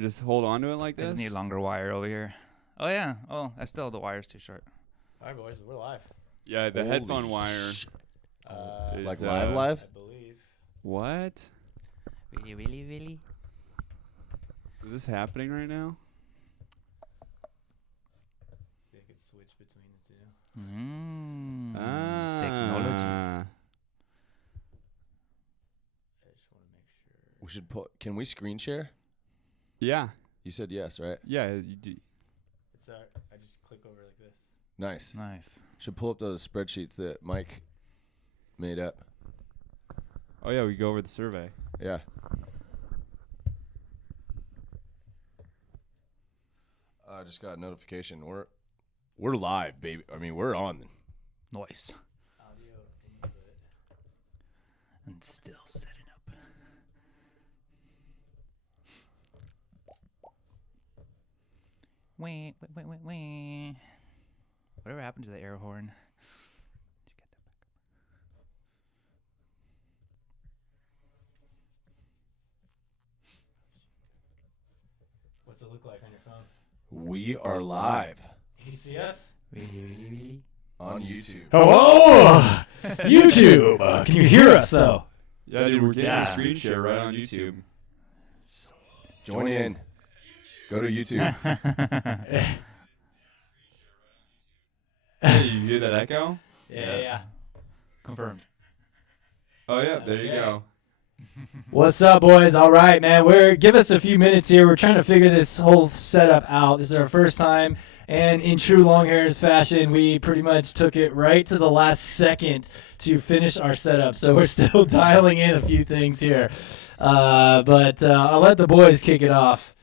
just hold on to it like I this? just need longer wire over here. Oh, yeah. Oh, I still, the wire's too short. All right, boys, we're live. Yeah, the Holy headphone wire. Is, Like live? I believe. What? Really? Is this happening right now? See, I could switch between the two. Technology. I just want to make sure. We should put. Can we screen share? Yeah. You said yes, right? Yeah, you do. It's I just click over like this. Nice. Nice. Should pull up those spreadsheets that Mike made up. Oh, yeah, we go over the survey. Yeah. I just got a notification. We're live, baby. I mean, we're on. Nice. Audio input. And still setting up. Wait. Whatever happened to the air horn? Did you get that back? What's it look like on your phone? We are live Can you see us? Really? on YouTube. Hello, YouTube. Can you hear us though? Yeah, dude, we're getting a Yeah. screen share right on YouTube. Join in. Go to YouTube. Hey, you hear that echo? Yeah. Confirmed. Oh, yeah, there you Okay. go. What's up, boys? All right, man. Give us a few minutes here. We're trying to figure this whole setup out. This is our first time, and in true long hairs fashion, we pretty much took it right to the last second to finish our setup. So we're still dialing in a few things here, but I'll let the boys kick it off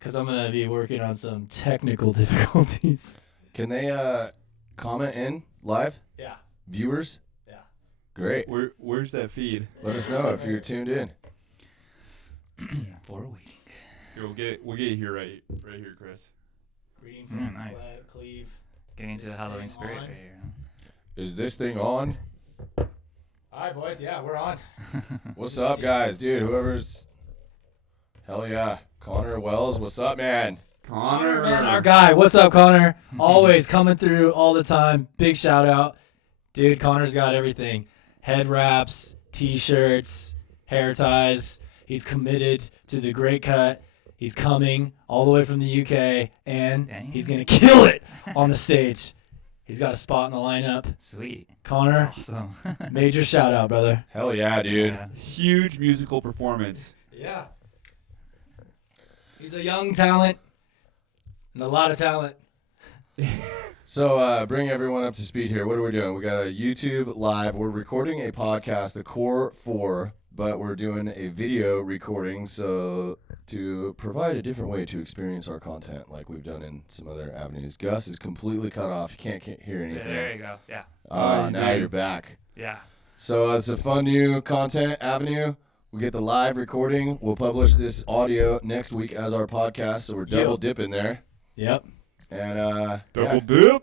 because I'm gonna be working on some technical difficulties. Can they comment in live? Yeah. Viewers? Yeah. Great. Where's that feed? Let us know if you're tuned in. For waiting. Here, we'll get you here right here, Chris. Reading from Nice. Cleve. Getting into the Halloween spirit On. right here. Is this thing on? All right, boys. Yeah, we're on. What's up, guys? Dude, whoever's... Hell yeah. Connor Wells, what's up, man? Connor. Man, our guy. What's up, Connor? Always coming through all the time. Big shout out. Dude, Connor's got everything. Head wraps, t-shirts, hair ties. He's committed to the great cut. He's coming all the way from the UK, and Dang. he's going to kill it on the stage. He's got a spot in the lineup. Sweet. Connor, Awesome. major shout out, brother. Hell yeah, dude. Yeah. Huge musical performance. Yeah. He's a young talent and a lot of talent. So bring everyone up to speed here. What are we doing? We got a YouTube live. We're recording a podcast, the Core 4, but we're doing a video recording so to provide a different way to experience our content like we've done in some other avenues. Gus is completely cut off. You can't hear anything. There you go. Yeah. Now you're back. Yeah. So it's a fun new content avenue. We get the live recording. We'll publish this audio next week as our podcast, so we're double dipping there. Yep. And Double dip.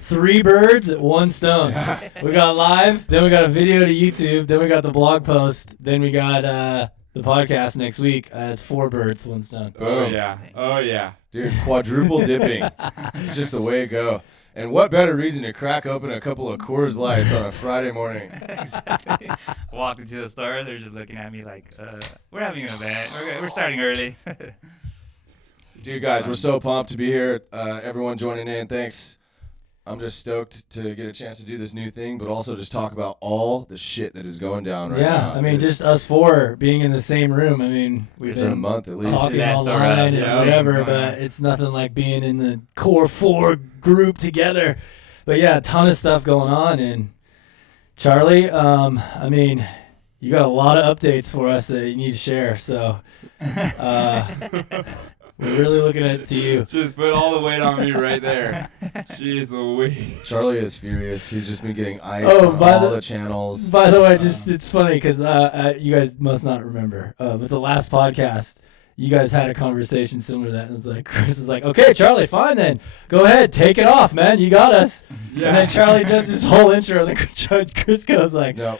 3 birds at 1 stone. We got live, then we got a video to YouTube, then we got the blog post, then we got the podcast next week. It's 4 birds, 1 stone. Oh, Boom. yeah. Oh, yeah. Dude, quadruple dipping. It's just the way to go. And what better reason to crack open a couple of Coors Lights on a Friday morning? Exactly. Walked into the store, they're just looking at me like, we're having an event. We're starting early. Dude, guys, we're so pumped to be here. Everyone joining in, thanks. I'm just stoked to get a chance to do this new thing, but also just talk about all the shit that is going down right now. Yeah, I mean, It's just us 4 being in the same room. I mean, we've been a been month at least. talking That online thorough, and yeah, whatever, it's but fine. it's nothing like being in the Core 4 group together. But yeah, a ton of stuff going on. And Charlie, I mean, you got a lot of updates for us that you need to share. So we're really looking at it to you. Just put all the weight on me right there. Jeez Louise. Charlie is furious. He's just been getting iced Oh, on by all the- the channels. By the way, just it's funny because you guys must not remember, but the last podcast, you guys had a conversation similar to that, and it's like Chris was like, "Okay, Charlie, fine then, go ahead, take it off, man, you got us." Yeah. And then Charlie does this whole intro, and then Chris goes like, No,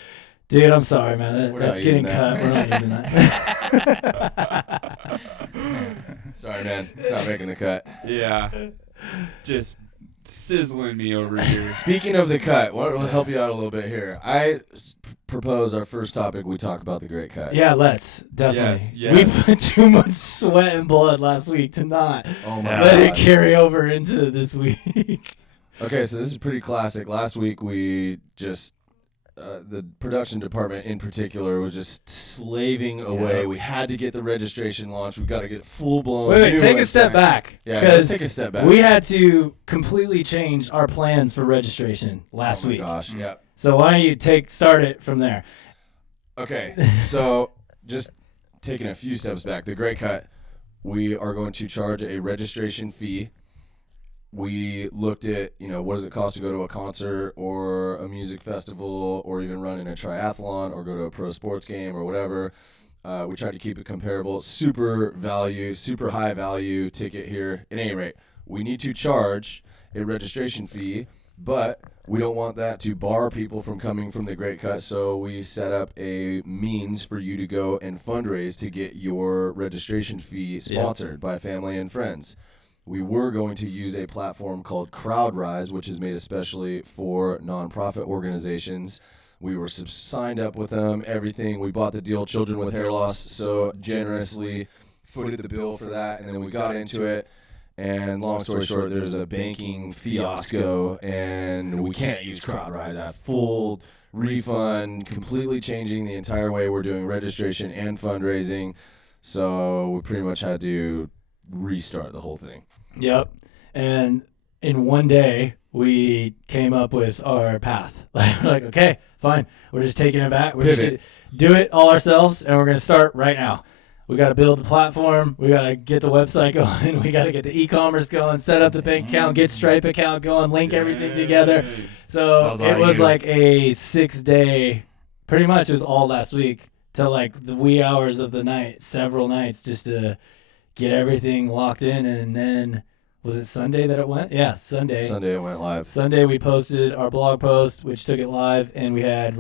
"Dude, I'm sorry, man, We're not that's getting using that. cut. We're not using that." Sorry, man. It's not making the cut. Yeah. Just sizzling me over here. Speaking of the cut, what will help you out a little bit here? I propose our first topic, we talk about the great cut. Yeah, let's. Definitely. Yes. We put too much sweat and blood last week to not Oh, my let it God. carry over into this week. Okay, so this is pretty classic. Last week, we just... the production department in particular was just slaving away. We had to get the registration launched. We've got to get full blown. Wait, take a step back. Yeah, because let's take a step back. we had to completely change our plans for registration last week. Gosh, yeah. So why don't you start it from there? Okay, so just taking a few steps back, the Great Cut, we are going to charge a registration fee. We looked at, what does it cost to go to a concert or a music festival or even run in a triathlon or go to a pro sports game or whatever. We tried to keep it comparable. Super high value ticket here. At any rate, we need to charge a registration fee, but we don't want that to bar people from coming from the Great Cut, so we set up a means for you to go and fundraise to get your registration fee sponsored by family and friends. We were going to use a platform called CrowdRise, which is made especially for nonprofit organizations. We were signed up with them, everything. We bought the deal, Children with Hair Loss, so generously footed the bill for that, and then we got into it. And long story short, there's a banking fiasco, and we can't use CrowdRise. That full refund, completely changing the entire way we're doing registration and fundraising. So we pretty much had to restart the whole thing. Yep. And in one day, we came up with our path. Like, okay, fine. We're just taking it back. We're just going to do it all ourselves, and we're going to start right now. We got to build the platform. We got to get the website going. We got to get the e-commerce going, set up the bank account, get Stripe account going, link everything together. So it was like a 6-day, pretty much it was all last week till like the wee hours of the night, several nights just to get everything locked in. And then was it Sunday that it went? Yeah, Sunday. Sunday it went live. Sunday we posted our blog post, which took it live, and we had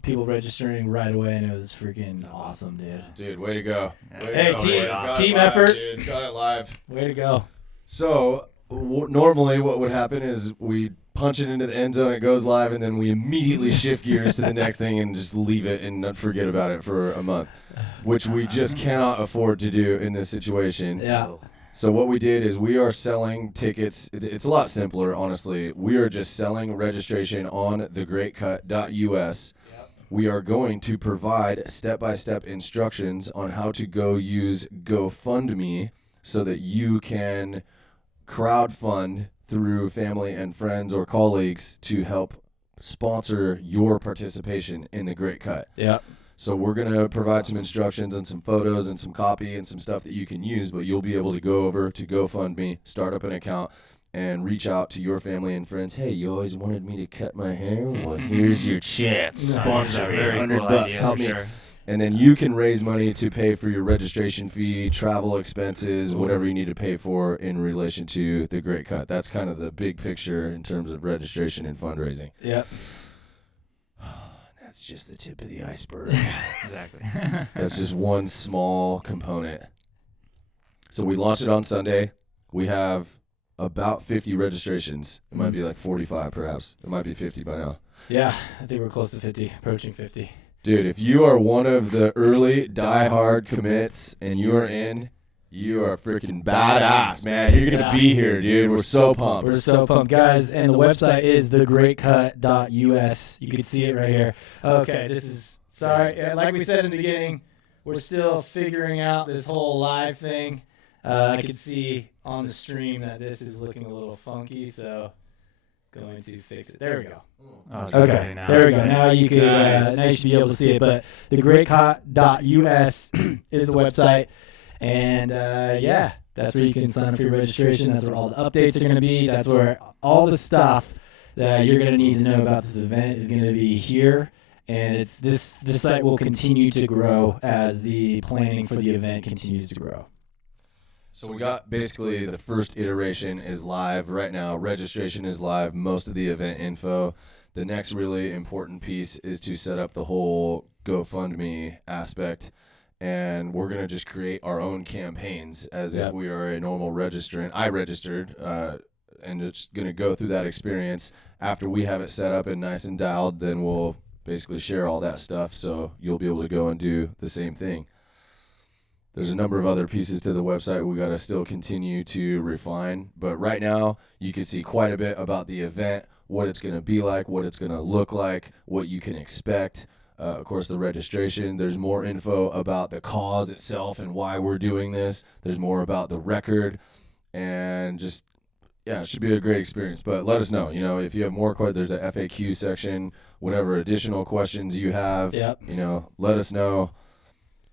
people registering right away, and it was freaking awesome, dude. Dude, way to go. Yeah. Way to Hey, go, team- boys. Got it team live, effort. Dude. Got it live. Way to go. So normally what would happen is we punch it into the end zone, it goes live, and then we immediately shift gears to the next thing and just leave it and not forget about it for a month, which we just cannot afford to do in this situation. Yeah. So what we did is we are selling tickets. It's a lot simpler, honestly. We are just selling registration on thegreatcut.us. We are going to provide step-by-step instructions on how to go use GoFundMe so that you can crowdfund through family and friends or colleagues to help sponsor your participation in the Great Cut. Yeah. So we're going to provide some instructions and some photos and some copy and some stuff that you can use, but you'll be able to go over to GoFundMe, start up an account, and reach out to your family and friends. Hey, you always wanted me to cut my hair? Well, here's your chance. Sponsor me, Very $100 cool bucks. idea, Help for me. sure. And then you can raise money to pay for your registration fee, travel expenses, whatever you need to pay for in relation to the Great Cut. That's kind of the big picture in terms of registration and fundraising. Yep. That's just the tip of the iceberg. Exactly. That's just one small component. So we launched it on Sunday. We have about 50 registrations. It might be like 45 perhaps. It might be 50 by now. Yeah, I think we're close to 50, approaching 50. Dude, if you are one of the early die-hard commits and you are in, you are freaking badass, man. You're going to be here, dude. We're so pumped. We're so pumped, guys. And the website is thegreatcut.us. You can see it right here. Okay, this is, sorry. Like we said in the beginning, we're still figuring out this whole live thing. I can see on the stream that this is looking a little funky, so going to fix it. There we go. Oh, it's Okay, now. there we go. Now you can, Nice. now you should be able to see it. But thegreatcut.us is the website. And yeah, that's where you can sign up for your registration. That's where all the updates are going to be. That's where all the stuff that you're going to need to know about this event is going to be here. And it's this site will continue to grow as the planning for the event continues to grow. So we got basically the first iteration is live right now. Registration is live. Most of the event info. The next really important piece is to set up the whole GoFundMe aspect. and we're going to just create our own campaigns as Yep. if we are a normal registrant. I registered, and it's going to go through that experience. After we have it set up and nice and dialed, then we'll basically share all that stuff, so you'll be able to go and do the same thing. There's a number of other pieces to the website we got to still continue to refine, but right now you can see quite a bit about the event, what it's going to be like, what it's going to look like, what you can expect. Of course, the registration. There's more info about the cause itself and why we're doing this. There's more about the record, and just, yeah, it should be a great experience. But let us know, if you have more questions. There's a FAQ section, whatever additional questions you have, Yep. Let us know.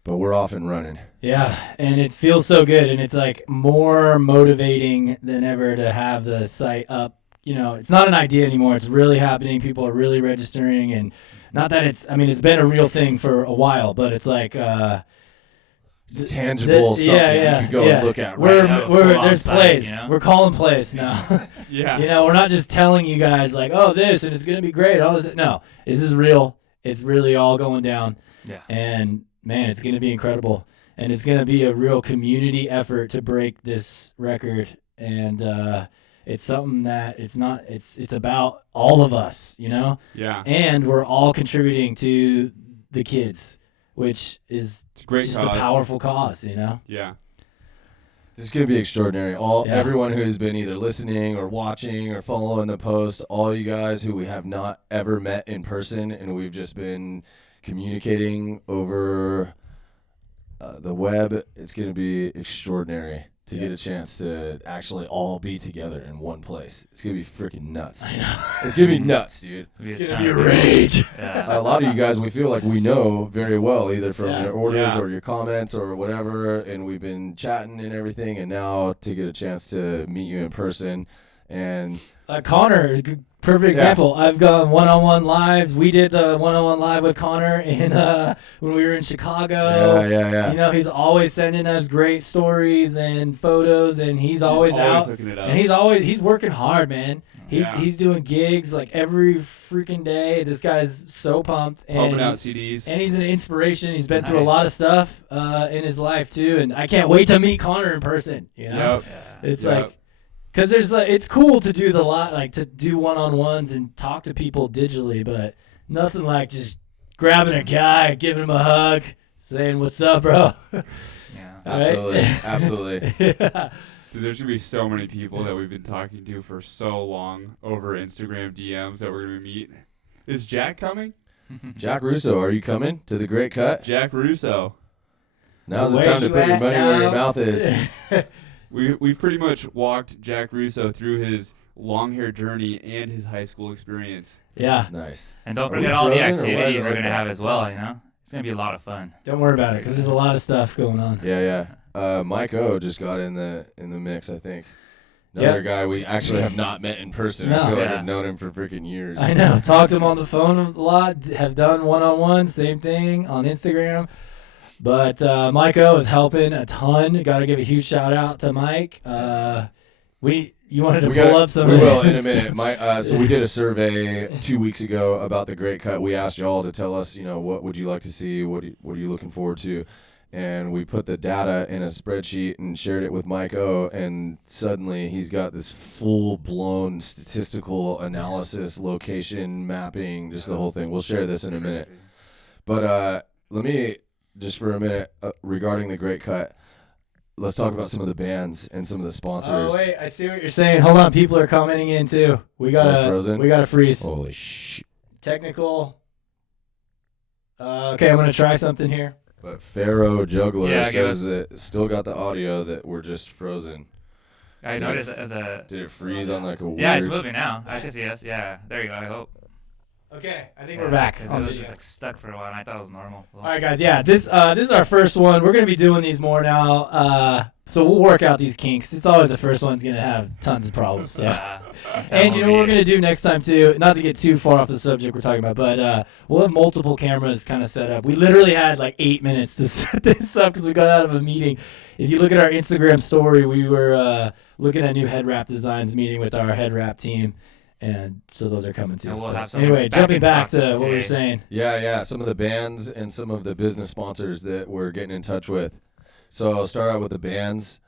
But we're off and running. Yeah, and it feels so good, and it's like more motivating than ever to have the site up. It's not an idea anymore. It's really happening. People are really registering, and not that it's been a real thing for a while, but it's like tangible something you can go and look at right now. There's place. We're calling place now. Yeah. We're not just telling you guys like, oh, this, and it's going to be great. All this. No, this is real. It's really all going down. Yeah. And man, it's going to be incredible. And it's going to be a real community effort to break this record. And it's something that it's about all of us, Yeah. And we're all contributing to the kids, which is It's a great just cause. a powerful cause, Yeah. This is going to be extraordinary. Everyone who's been either listening or watching or following the post, all you guys who we have not ever met in person, and we've just been communicating over the web, it's going to be extraordinary to get a chance to actually all be together in one place. It's going to be freaking nuts. I know. It's going to be nuts, dude. It's going to be a rage. Yeah. A lot of you guys we feel like we know very well, either from your orders Yeah. or your comments or whatever, and we've been chatting and everything, and now to get a chance to meet you in person. And Connor, perfect example. I've gone one-on-one lives. We did the one-on-one live with Connor when we were in Chicago. yeah. He's always sending us great stories and photos, and he's always out. looking it up. And he's working hard, man. He's doing gigs like every freaking day. This guy's so pumped. And Pumping out CDs. And he's an inspiration. He's been through a Nice. lot of stuff in his life too, and I can't wait to meet Connor in person. Yep. It's Yep. like, because there's it's cool to do to do one-on-ones and talk to people digitally, but nothing like just grabbing a guy, giving him a hug, saying "What's up, bro?" Yeah. Absolutely. Absolutely. Yeah. Dude, there's going to be so many people that we've been talking to for so long over Instagram DMs that we're going to meet. Is Jack coming? Jack Russo, are you coming to the Great Cut? Jack Russo. Now's the Where time to you put your at money where your now? mouth is. We've pretty much walked Jack Russo through his long hair journey and his high school experience. Yeah. Nice. And don't Are we forget all the frozen, or why is activities it we're like going to that? have as well, It's going to be a lot of fun. Don't worry about it, because there's a lot of stuff going on. Yeah. Mike O just got in the mix, I think. Another guy we actually have not met in person. No. I feel like Yeah. I've known him for freaking years. I know. Talked to him on the phone a lot. Have done one-on-ones. Same thing on Instagram. But Mike O is helping a ton. Got to give a huge shout out to Mike. You wanted to pull up some. We of will in a this? minute. So we did a survey 2 weeks ago about the Great Cut. We asked y'all to tell us, what would you like to see? What are you looking forward to? And we put the data in a spreadsheet and shared it with Mike O. And suddenly he's got this full-blown statistical analysis, location mapping, just the whole thing. We'll share this in a minute. Crazy. But let me, just for a minute, regarding the Great Cut, let's talk about some of the bands and some of the sponsors. Oh wait, I see what you're saying. Hold on, people are commenting in too. We gotta freeze. Holy shit. Technical. Okay, I'm gonna try something here. But Pharaoh Juggler Yeah, give says that still got the audio that we're just frozen. I noticed the. Did it freeze on like a weird... Yeah, it's moving now. I can see us. Yeah, there you go. I hope. Okay, I think Yeah, we're back. 'cause on it was video. just stuck for a while, and I thought it was normal. All right, guys. Yeah, this is our first one. We're gonna be doing these more now. So we'll work out these kinks. It's always the first one's gonna have tons of problems. So. Yeah. And you know what we're gonna do next time too? Not to get too far off the subject we're talking about, but we'll have multiple cameras kind of set up. We literally had like 8 minutes to set this up because we got out of a meeting. If you look at our Instagram story, we were looking at new head wrap designs, meeting with our head wrap team, And so those are coming too. And we'll But have some anyway, back jumping in back stock to what we were today. saying. Yeah. Some of the bands and some of the business sponsors that we're getting in touch with. So I'll start out with the bands.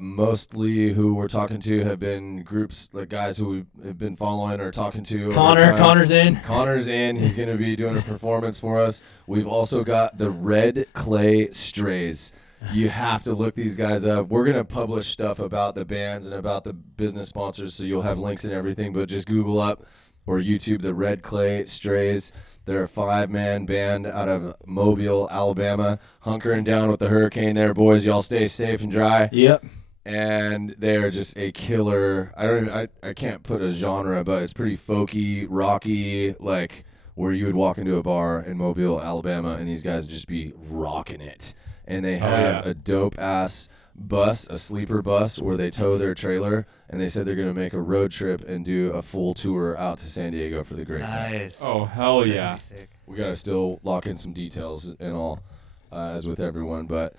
Mostly who we're talking to have been groups like guys who we've been following or talking to. over time. Connor's in. Connor's in. He's going to be doing a performance for us. We've also got the Red Clay Strays. You have to look these guys up. We're going to publish stuff about the bands and about the business sponsors, so you'll have links and everything, but just Google up or YouTube the Red Clay Strays. They're a 5-man band out of Mobile, Alabama. Hunkering down with the hurricane there, boys. Y'all stay safe and dry. Yep. And they're just a killer. I can't put a genre, but it's pretty folky, rocky, like where you would walk into a bar in Mobile, Alabama, and these guys would just be rocking it. And they have a dope-ass bus, a sleeper bus, where they tow their trailer, and they said they're going to make a road trip and do a full tour out to San Diego for the Great Cup. Nice. Oh, hell That's yeah. gonna be sick. We got to still lock in some details and all, as with everyone, but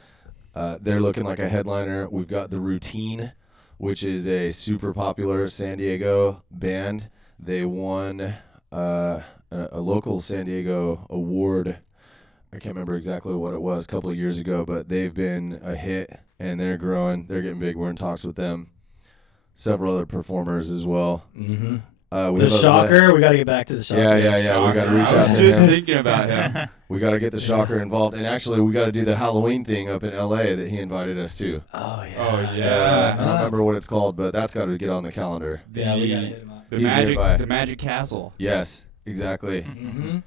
they're looking like a headliner. We've got The Routine, which is a super popular San Diego band. They won a local San Diego award. I can't remember exactly what it was a couple of years ago, but they've been a hit, and they're growing. They're getting big. We're in talks with them. Several other performers as well. Mm-hmm. We The have Shocker. We got to get back to the Shocker. Yeah. We got to reach I out was to just him. thinking about him. We got to get the Shocker involved. And actually, we got to do the Halloween thing up in L.A. that he invited us to. Oh, yeah. Oh, yeah. I don't remember what it's called, but that's got to get on the calendar. Yeah, we got to hit him up. The He's nearby. Magic Castle. Yes, exactly. Mm-hmm.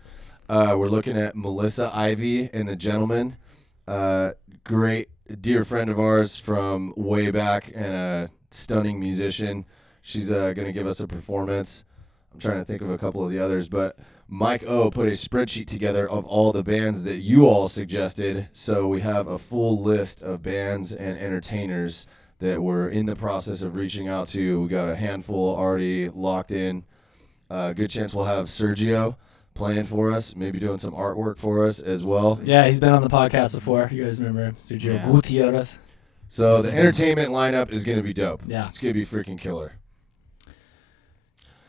We're looking at Melissa Ivy and the Gentleman. Great dear friend of ours from way back and a stunning musician. She's going to give us a performance. I'm trying to think of a couple of the others, but Mike O put a spreadsheet together of all the bands that you all suggested. So we have a full list of bands and entertainers that we're in the process of reaching out to. We got a handful already locked in. Good chance we'll have Sergio playing for us, maybe doing some artwork for us as well. Yeah, he's been on the podcast before. You guys remember him? Sergio Yeah. Gutierrez. So the entertainment lineup is going to be dope. Yeah. It's going to be freaking killer.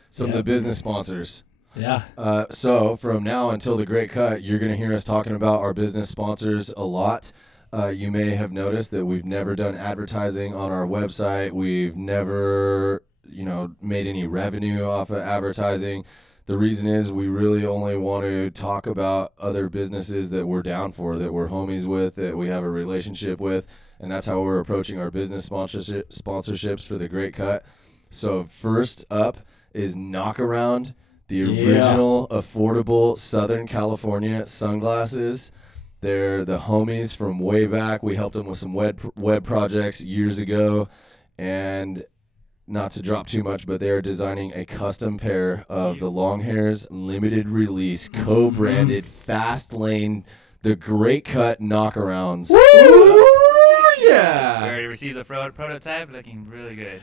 Some of Yeah. the business sponsors. Yeah. So from now until the Great Cut, you're going to hear us talking about our business sponsors a lot. You may have noticed that we've never done advertising on our website. We've never, made any revenue off of advertising. The reason is we really only want to talk about other businesses that we're down for, that we're homies with, that we have a relationship with, and that's how we're approaching our business sponsorships for the Great Cut. So first up is Knockaround, the original affordable Southern California sunglasses. They're the homies from way back. We helped them with some web projects years ago, and not to drop too much, but they are designing a custom pair of the Longhairs limited release, co-branded Fast Lane, the Great Cut Knockarounds. Woo! We Yeah! already received the prototype, looking really good.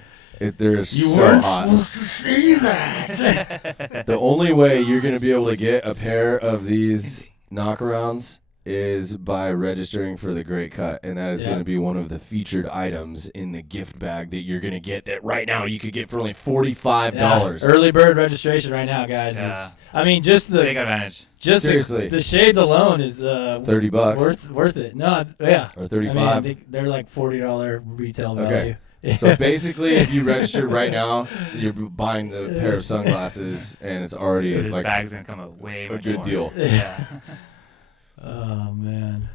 They're You so weren't hot. supposed to see that. The only way you're going to be able to get a pair of these Knockarounds is by registering for the Great Cut, and that is Yeah. going to be one of the featured items in the gift bag that you're going to get that right now you could get for only $45. Early bird registration right now, guys. Yeah. I mean, just Take the advantage. Seriously. the shades alone is $30 worth it. No, yeah. or I $35. mean, I think they're like $40 retail value. Okay. So basically, if you register right now, you're buying the pair of sunglasses, and it's already This like bag's gonna come up way a much good more. deal. Yeah. Oh man.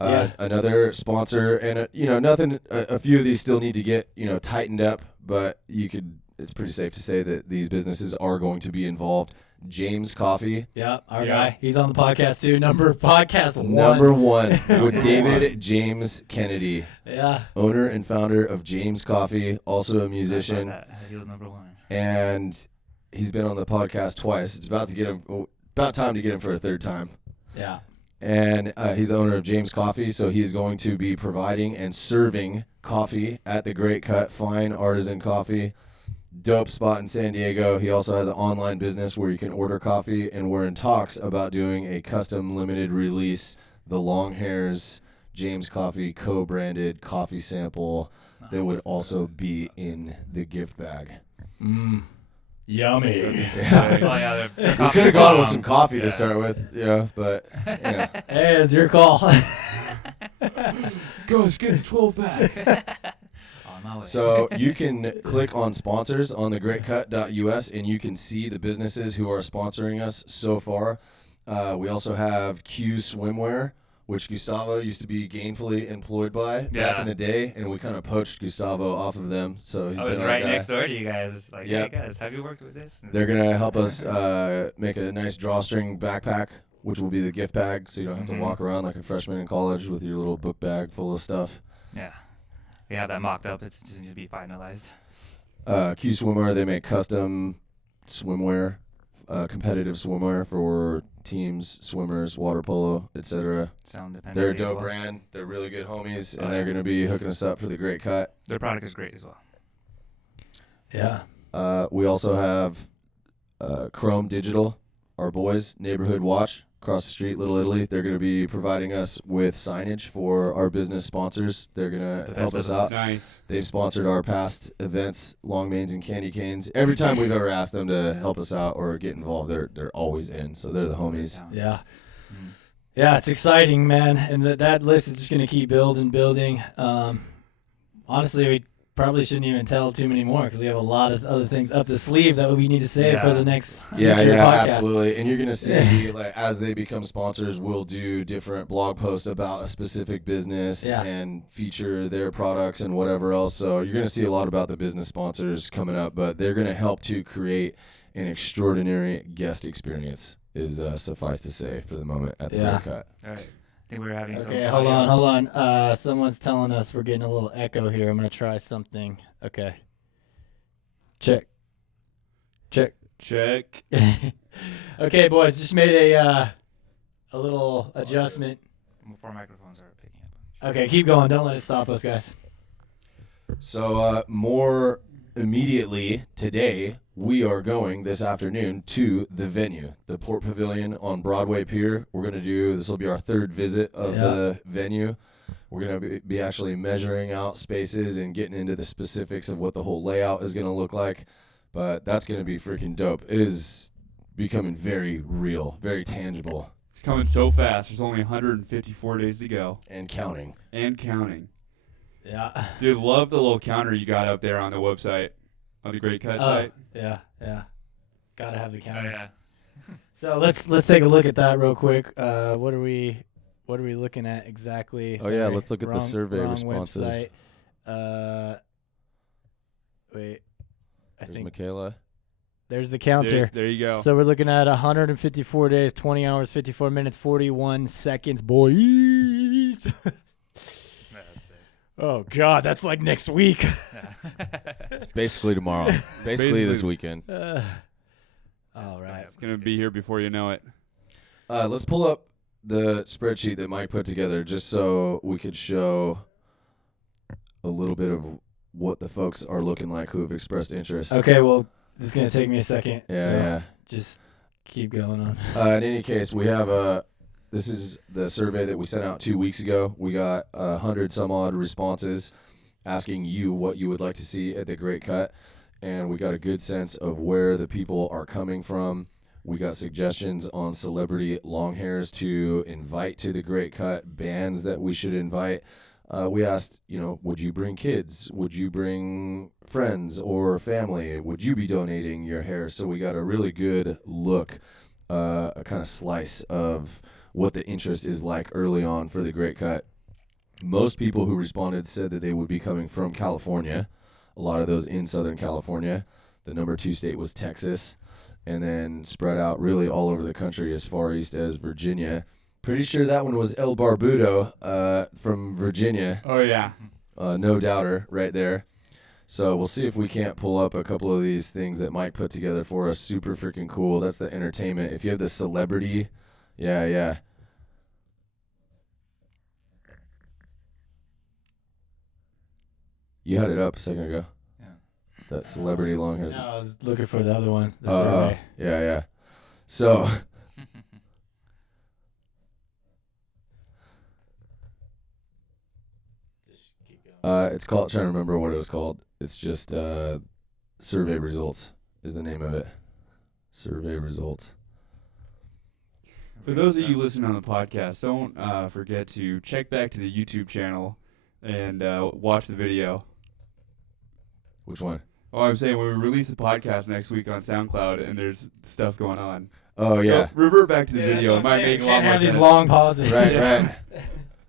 Yeah. Another sponsor, and nothing. A few of these still need to get tightened up, but it's pretty safe to say that these businesses are going to be involved. James Coffee, Yeah, our Yeah. guy. He's on the podcast too. Podcast one. number one with David James Kennedy, Yeah. owner and founder of James Coffee, also a musician, I thought that he was number one. and he's been on the podcast twice. It's about time to get him for a third time. Yeah. And he's the owner of James Coffee, so he's going to be providing and serving coffee at the Great Cut, fine artisan coffee. Dope spot in San Diego. He also has an online business where you can order coffee, and we're in talks about doing a custom limited release, the Longhairs James Coffee co-branded coffee sample that would also be in the gift bag. Yummy. Oh yeah, We they're could have gone with some bomb. coffee to start with, but yeah. Hey, it's your call. Guys, get the 12 back. On my way. So you can click on sponsors on thegreatcut.us and you can see the businesses who are sponsoring us so far. We also have Q Swimwear, which Gustavo used to be gainfully employed by back Yeah. in the day, and we kind of poached Gustavo off of them. So he's I was been our right guy. next door to you guys. It's like, Yep. hey guys, have you worked with this? And They're it's- gonna help us make a nice drawstring backpack, which will be the gift bag, so you don't have to Mhm. walk around like a freshman in college with your little book bag full of stuff. Yeah. We have that mocked up. It's just to be finalized. Q Swimwear, they make custom swimwear, competitive swimwear for teams, swimmers, water polo, etc. Sound dependent. They're a as dope well. brand. They're really good homies, Oh, and they're yeah. going to be hooking us up for the Great Cut. Their product is great as well. Yeah. We also have Chrome Digital, our boys, Neighborhood Watch, across the street, Little Italy. They're going to be providing us with signage for our business sponsors. They're going The to help best us of out. the Nice. They've sponsored our past events, Long Mains and Candy Canes. Every time we've ever asked them to help us out or get involved, they're always in. So they're the homies. Yeah. Mm. Yeah, it's exciting, man. And that list is just going to keep building. Honestly, we probably shouldn't even tell too many more because we have a lot of other things up the sleeve that we need to say for Yeah. the next Yeah, future yeah, podcast. absolutely. And you're gonna see, like, as they become sponsors, we'll do different blog posts about a specific business Yeah. and feature their products and whatever else. So you're gonna see a lot about the business sponsors coming up, but they're gonna help to create an extraordinary guest experience. Is suffice to say for the moment at the Yeah. Great Cut. All right. I think we were having some. Okay, hold on. Someone's telling us we're getting a little echo here. I'm going to try something. Okay. Check. Check. Okay, boys, just made a little adjustment. 4 microphones are picking up. Okay, keep going. Don't let it stop us, guys. So more immediately today, we are going this afternoon to the venue, the Port Pavilion on Broadway Pier. We're going to do, this will be our third visit of the venue. We're going to be actually measuring out spaces and getting into the specifics of what the whole layout is going to look like. But that's going to be freaking dope. It is becoming very real, very tangible, It's coming so fast. There's only 154 days to go and counting. and counting. Yeah. Dude, love the little counter you got up there on the website, on the Great Cut site. Yeah. Gotta have the Oh counter. yeah. So let's take a look at that real quick. What are we looking at exactly? Oh, yeah, let's look at the survey wrong responses. Website. Wait. I There's think Michaela. there's the counter. There you go. So we're looking at 154 days, 20 hours, 54 minutes, 41 seconds, boys. That's sick. Oh God, that's like next week. Yeah. It's basically tomorrow. Basically this weekend. All That's right. Gonna be here before you know it. Let's pull up the spreadsheet that Mike put together just so we could show a little bit of what the folks are looking like who have expressed interest. Okay, well, this is gonna take me a second. Yeah, so yeah. Just keep going on. In any case, we have this is the survey that we sent out 2 weeks ago. We got 100 some odd responses asking you what you would like to see at the Great Cut, and we got a good sense of where the people are coming from. We got suggestions on celebrity long hairs to invite to the Great Cut, bands that we should invite. We asked, would you bring kids? Would you bring friends or family? Would you be donating your hair? So we got a really good look, a kind of slice of what the interest is like early on for the Great Cut. Most people who responded said that they would be coming from California, a lot of those in Southern California. The number 2 state was Texas, and then spread out really all over the country as far east as Virginia. Pretty sure that one was El Barbudo from Virginia. Oh yeah. No doubter right there. So we'll see if we can't pull up a couple of these things that Mike put together for us. Super freaking cool. That's the entertainment. If you have the celebrity, yeah. You had it up a second ago. Yeah. That celebrity long hair. No, I was looking for the other one. The Oh, survey. yeah. So it's called, trying to remember what it was called. It's just survey results. is the name of it. Survey results. For those of you listening on the podcast, don't forget to check back to the YouTube channel and watch the video. Which one? Oh, I'm saying when we release the podcast next week on SoundCloud and there's stuff going on. Oh, yeah. Revert back to the Yeah, video. It that's what I'm might saying. make a We lot can't more have these sense. long pauses. Right.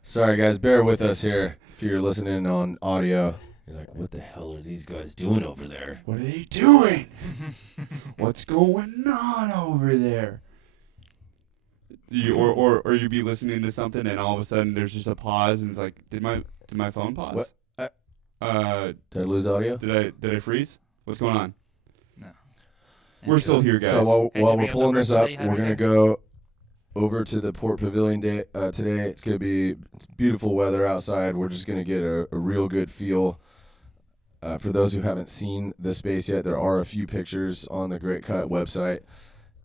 Sorry, guys. Bear with us here if you're listening on audio. You're like, what the hell are these guys doing over there? What are they doing? What's going on over there? Or you'd be listening to something and all of a sudden there's just a pause and it's like, did my phone pause? What? Did I lose audio? Did I freeze? What's going on? No. We're still here, guys. So while Hey, did we're we have pulling the this person up, that you had we're right going to there? go over to the Port Pavilion today. It's going to be beautiful weather outside. We're just going to get a real good feel. For those who haven't seen the space yet, there are a few pictures on the Great Cut website.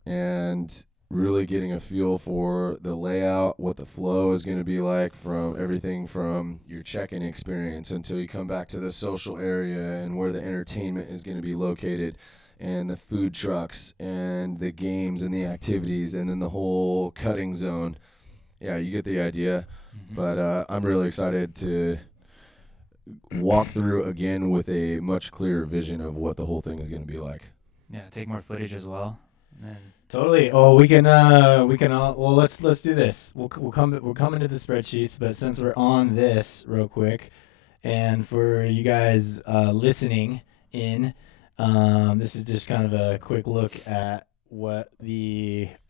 And really getting a feel for the layout, what the flow is going to be like from everything from your check-in experience until you come back to the social area and where the entertainment is going to be located and the food trucks and the games and the activities and then the whole cutting zone. Yeah, you get the idea. But I'm really excited to walk through again with a much clearer vision of what the whole thing is going to be like. Yeah, take more footage as well. And then Totally. Oh, we can. Well, let's do this. We'll come into the spreadsheets, but since we're on this real quick, and for you guys listening in, this is just kind of a quick look at what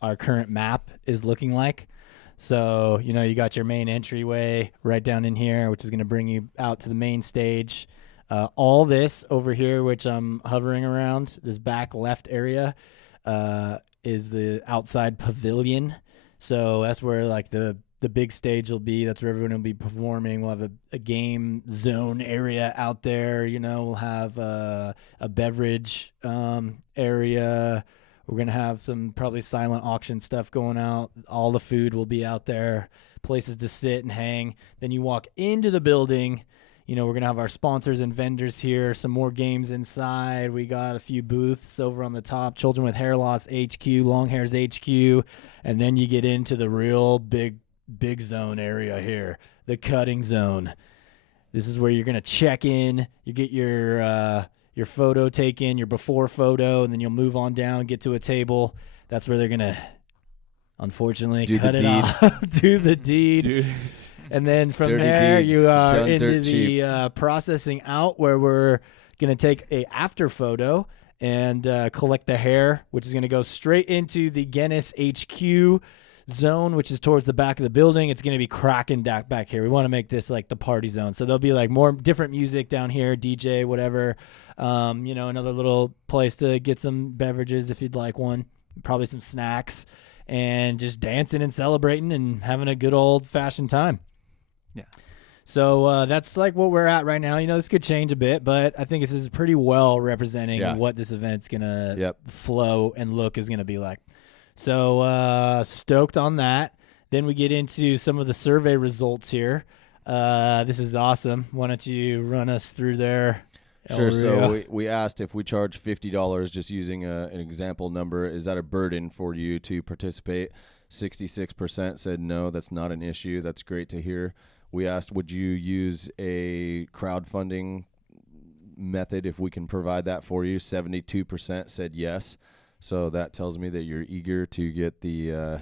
our current map is looking like. So you got your main entryway right down in here, which is going to bring you out to the main stage. All this over here, which I'm hovering around, this back left area. Is the outside pavilion. So that's where like the big stage will be. That's where everyone will be performing. We'll have a game zone area out there. We'll have a beverage area. We're going to have some probably silent auction stuff going out. All the food will be out there, places to sit and hang. Then you walk into the building. We're going to have our sponsors and vendors here, some more games inside. We got a few booths over on the top, Children with Hair Loss HQ, Long Hairs HQ, and then you get into the real big zone area here, the cutting zone. This is where you're going to check in. You get your photo taken, your before photo, and then you'll move on down, get to a table. That's where they're going to, unfortunately, cut it off, do the deed. Dude. And then from Dirty there, deeds, you are done into dirt cheap. the processing out where we're going to take a after photo and collect the hair, which is going to go straight into the Guinness HQ zone, which is towards the back of the building. It's going to be cracking back here. We want to make this like the party zone. So there'll be like more different music down here, DJ, whatever. Another little place to get some beverages if you'd like one, probably some snacks, and just dancing and celebrating and having a good old-fashioned time. Yeah. So that's like what we're at right now. This could change a bit, but I think this is pretty well representing Yeah. what this event's going to Yep. flow and look is going to be like. So stoked on that. Then we get into some of the survey results here. This is awesome. Why don't you run us through there? Sure. So Elria? we asked if we charge $50, just using an example number, is that a burden for you to participate? 66% said no, that's not an issue. That's great to hear. We asked, would you use a crowdfunding method if we can provide that for you? 72% said yes. So that tells me that you're eager to get the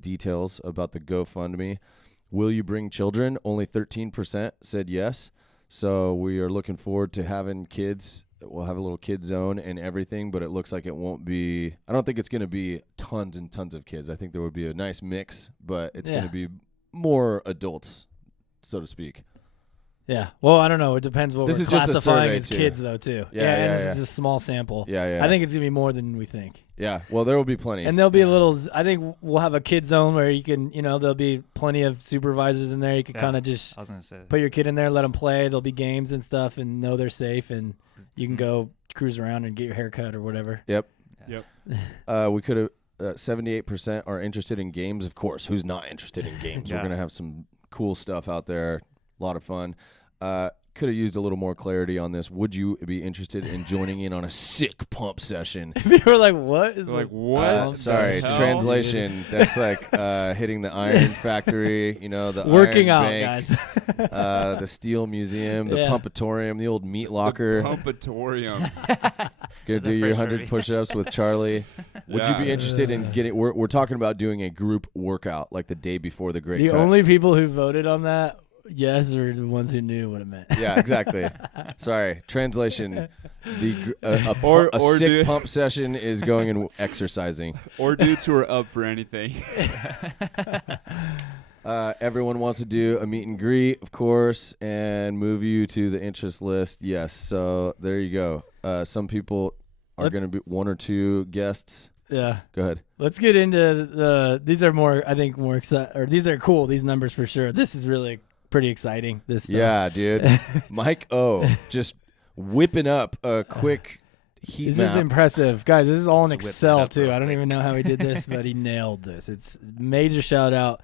details about the GoFundMe. Will you bring children? Only 13% said yes. So we are looking forward to having kids. We'll have a little kid zone and everything, but it looks like it won't be, I don't think it's going to be tons and tons of kids. I think there would be a nice mix, but it's going to be more adults, so to speak. Yeah. Well, I don't know. It depends what This we're is just a classifying survey, as too. kids, though, too. Yeah, and yeah, this yeah. is a small sample. Yeah. I think it's going to be more than we think. Yeah. Well, there will be plenty. And there'll be a little, I think we'll have a kid zone where you can, there'll be plenty of supervisors in there. You can Yeah. kind of just I was gonna say. put your kid in there, let them play. There'll be games and stuff and know they're safe. And you can go cruise around and get your hair cut or whatever. Yep. Yep. We could have 78% are interested in games. Of course, who's not interested in games? We're Yeah. going to have some cool stuff out there. A lot of fun. could have used a little more clarity on this. Would you be interested in joining in on a sick pump session? People were like, "What is Like, what? Sorry, the hell? translation. That's like hitting the iron factory, the working iron out, bank, guys?" the steel museum, the Yeah. pumpatorium, the old meat locker. Pumpatorium. Go do your 100 push-ups with Charlie. Would you be interested in getting? We're talking about doing a group workout like the day before the Great The Cut. only people who voted on that, yes, are the ones who knew what it meant. Yeah, exactly. Sorry, translation. A Or sick do- pump session is going and exercising. Or dudes who are up for anything. Everyone wants to do a meet and greet, of course, and move you to the interest list. Yes, so there you go. Some people are going to be one or two guests. Yeah. Go ahead. Let's get into these are more, I think, more exciting, or these are cool, these numbers for sure. This is really pretty exciting, this stuff. Yeah, dude. Mike O just whipping up a quick heat This map. is impressive. Guys, this is all in Just whip it Excel, up too. real I don't quick. even know how he did this, but he nailed this. It's major shout out,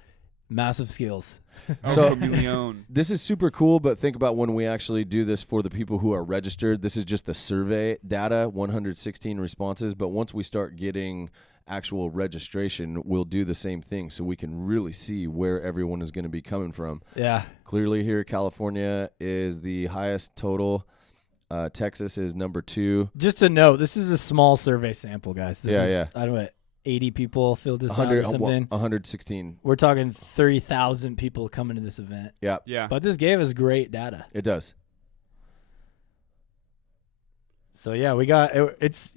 massive skills. So- Chameleon. This is super cool, but think about when we actually do this for the people who are registered. This is just the survey data, 116 responses. But once we start getting actual registration, we'll do the same thing so we can really see where everyone is going to be coming from. Yeah. Clearly here, California is the highest total. Texas is number 2. Just to note, this is a small survey sample, guys. This Yeah, is, yeah. I don't know, 80 people filled this out or something. 116. We're talking 30,000 people coming to this event. Yeah, Yeah. But this gave us great data. it does. So yeah, we got it's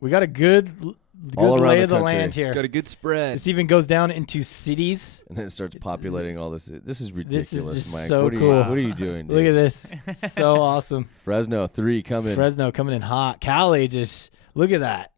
we got a good All around lay the of the country. land here. Got a good spread. This even goes down into cities. And then it starts populating all this. This is This ridiculous, is just Mike. so what are cool. What are you doing, dude? Look at this. So awesome. Fresno 3 coming. Fresno coming in hot. Cali just look at that.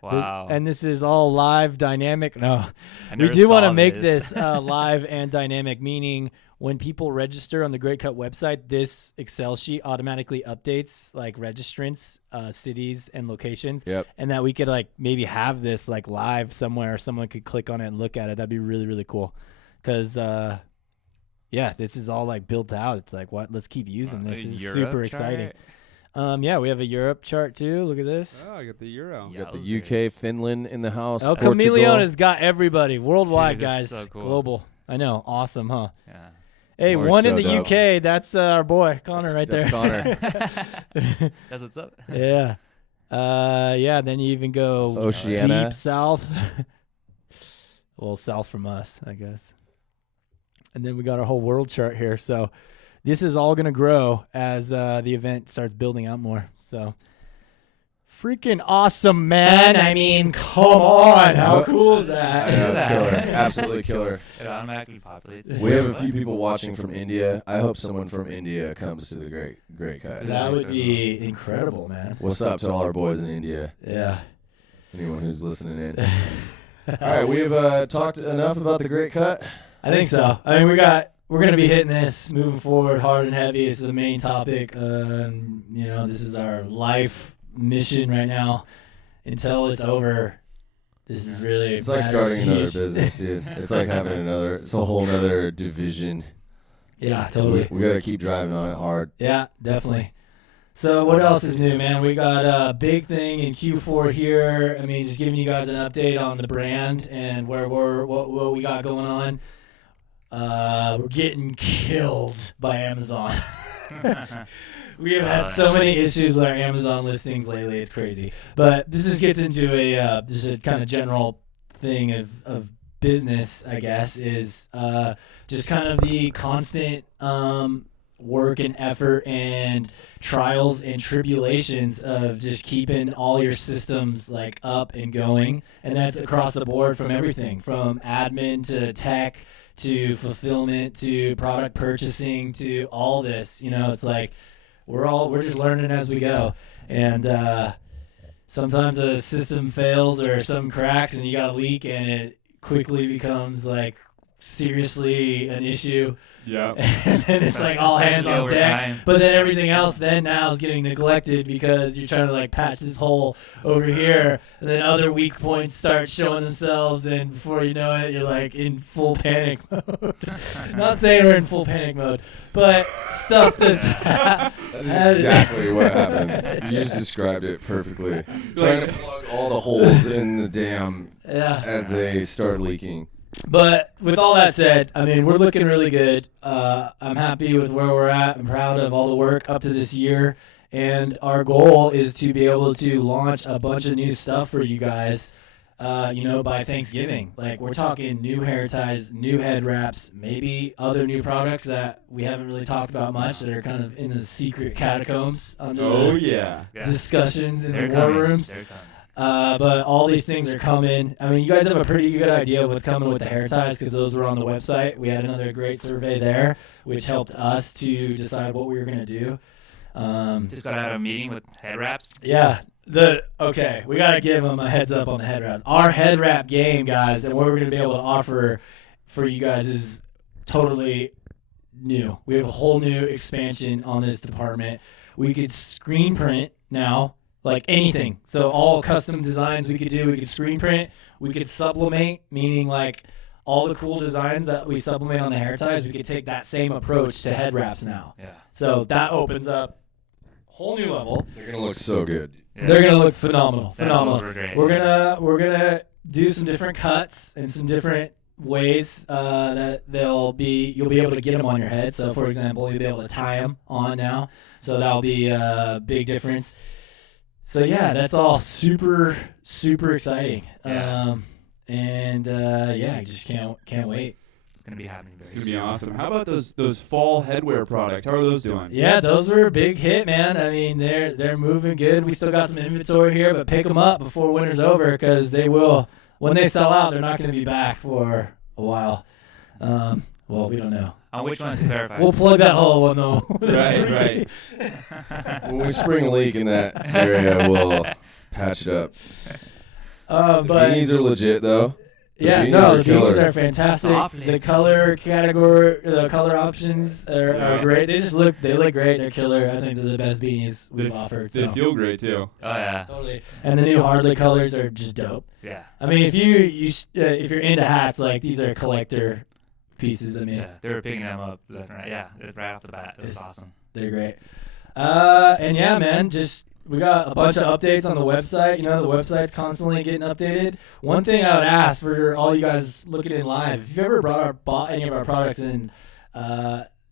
Wow. And this is all live dynamic. No. I We never do want to saw make this live and dynamic, meaning when people register on the Great Cut website, this Excel sheet automatically updates like registrants, cities, and locations. Yep. And that we could like maybe have this like live somewhere. Someone could click on it and look at it. That'd be really, really cool. Because, yeah, this is all like built out. It's like, what? Let's keep using this. This is super exciting. Yeah, we have a Europe chart too. Look at this. Oh, I got the Euro. We got the Yowzers. UK, Finland in the house. El Portugal. Chameleon has got everybody worldwide, Dude, guys. this is so cool. Global. I know. Awesome, huh? Yeah. Hey, We're one in so the dope. UK. That's our boy Connor right That's there. Connor. That's what's up. Yeah. Yeah. Then you even go Oceania. deep south. Well, south from us, I guess. And then we got our whole world chart here. So this is all gonna grow as the event starts building out more. So freaking awesome, man. I mean, come on. How cool is that? Yeah, it's killer. Absolutely killer. It automatically populates. We have a few people watching from India. I hope someone from India comes to the Great Cut. That would be incredible, man. What's up to all our boys in India? Yeah. Anyone who's listening in. All right, we've talked enough about the Great Cut. I think so. I mean, we're gonna be hitting this moving forward hard and heavy. This is the main topic. This is our life mission right now. Until it's over, this is really It's like starting another business, dude. It's like having it's a whole other division. Yeah, totally. We got to keep driving on it hard. Yeah, definitely. So what else is new, man? We got a big thing in Q4 here. I mean, just giving you guys an update on the brand and what we got going on. We're getting killed by Amazon. We have had so many issues with our Amazon listings lately. It's crazy. But this just gets into just a kind of general thing of business, I guess, is just kind of the constant work and effort and trials and tribulations of just keeping all your systems like up and going. And that's across the board from everything from admin to tech to fulfillment to product purchasing to all this. It's like we're just learning as we go. And sometimes a system fails or some cracks and you got a leak and it quickly becomes like seriously an issue. Yeah. And then it's like all hands on Over deck. time. But then everything else then now is getting neglected because you're trying to like patch this hole over here, and then other weak points start showing themselves, and before you know it, you're like in full panic mode. Not saying we're in full panic mode, but stuff that's That's exactly what happens. You just described it perfectly. Trying to plug all the holes in the dam yeah. as they start leaking. But with all that said, I mean, we're looking really good. I'm happy with where we're at. I'm proud of all the work up to this year. And our goal is to be able to launch a bunch of new stuff for you guys, by Thanksgiving. Like, we're talking new hair ties, new head wraps, maybe other new products that we haven't really talked about much that are kind of in the secret catacombs under Oh, the yeah. discussions in They're the war coming. rooms. They're coming. But all these things are coming. I mean, you guys have a pretty good idea of what's coming with the hair ties because those were on the website. We had another great survey there, which helped us to decide what we were going to do. Just got to have a meeting with head wraps. Yeah. Okay, we got to give them a heads up on the head wrap. Our head wrap game, guys, and what we're going to be able to offer for you guys is totally new. We have a whole new expansion on this department. We could screen print now. Like anything. So all custom designs we could do, we could screen print, we could sublimate, meaning like all the cool designs that we sublimate on the hair ties, we could take that same approach to head wraps now. Yeah. So that opens up a whole new level. They're going to look so good. Yeah. They're gonna look phenomenal. Samples were great. We're gonna do some different cuts and some different ways that you'll be able to get them on your head. So for example, you'll be able to tie them on now. So that'll be a big difference. So yeah, that's all super, super exciting. Yeah. I just can't wait. It's going to be happening very It's soon. gonna be awesome. How about those fall headwear products? How are those doing? Yeah, those were a big hit, man. I mean, they're moving good. We still got some inventory here, but pick them up before winter's over because they will. When they sell out, they're not going to be back for a while. Well, we don't know. On which ones to clarify? We'll plug that hole when the Right. When we spring a leak in that area, we'll patch it up. The But beanies are legit, though. yeah, beanies no, are the killer. beanies are fantastic. Soft The lids. color category, the color options are Yeah. great. They look great. They're killer. I think they're the best beanies we've offered. They So. feel great too. Oh, yeah. Totally. And the new Harley colors are just dope. Yeah. I mean, if if you're into hats, like these are collector pieces. I mean, Yeah. They were picking them up left and right. Yeah. Right off the bat. It was It's- awesome. they're great. And yeah, man, we got a bunch of updates on the website. You know, the website's constantly getting updated. One thing I would ask for all you guys looking in live, if you've ever bought any of our products and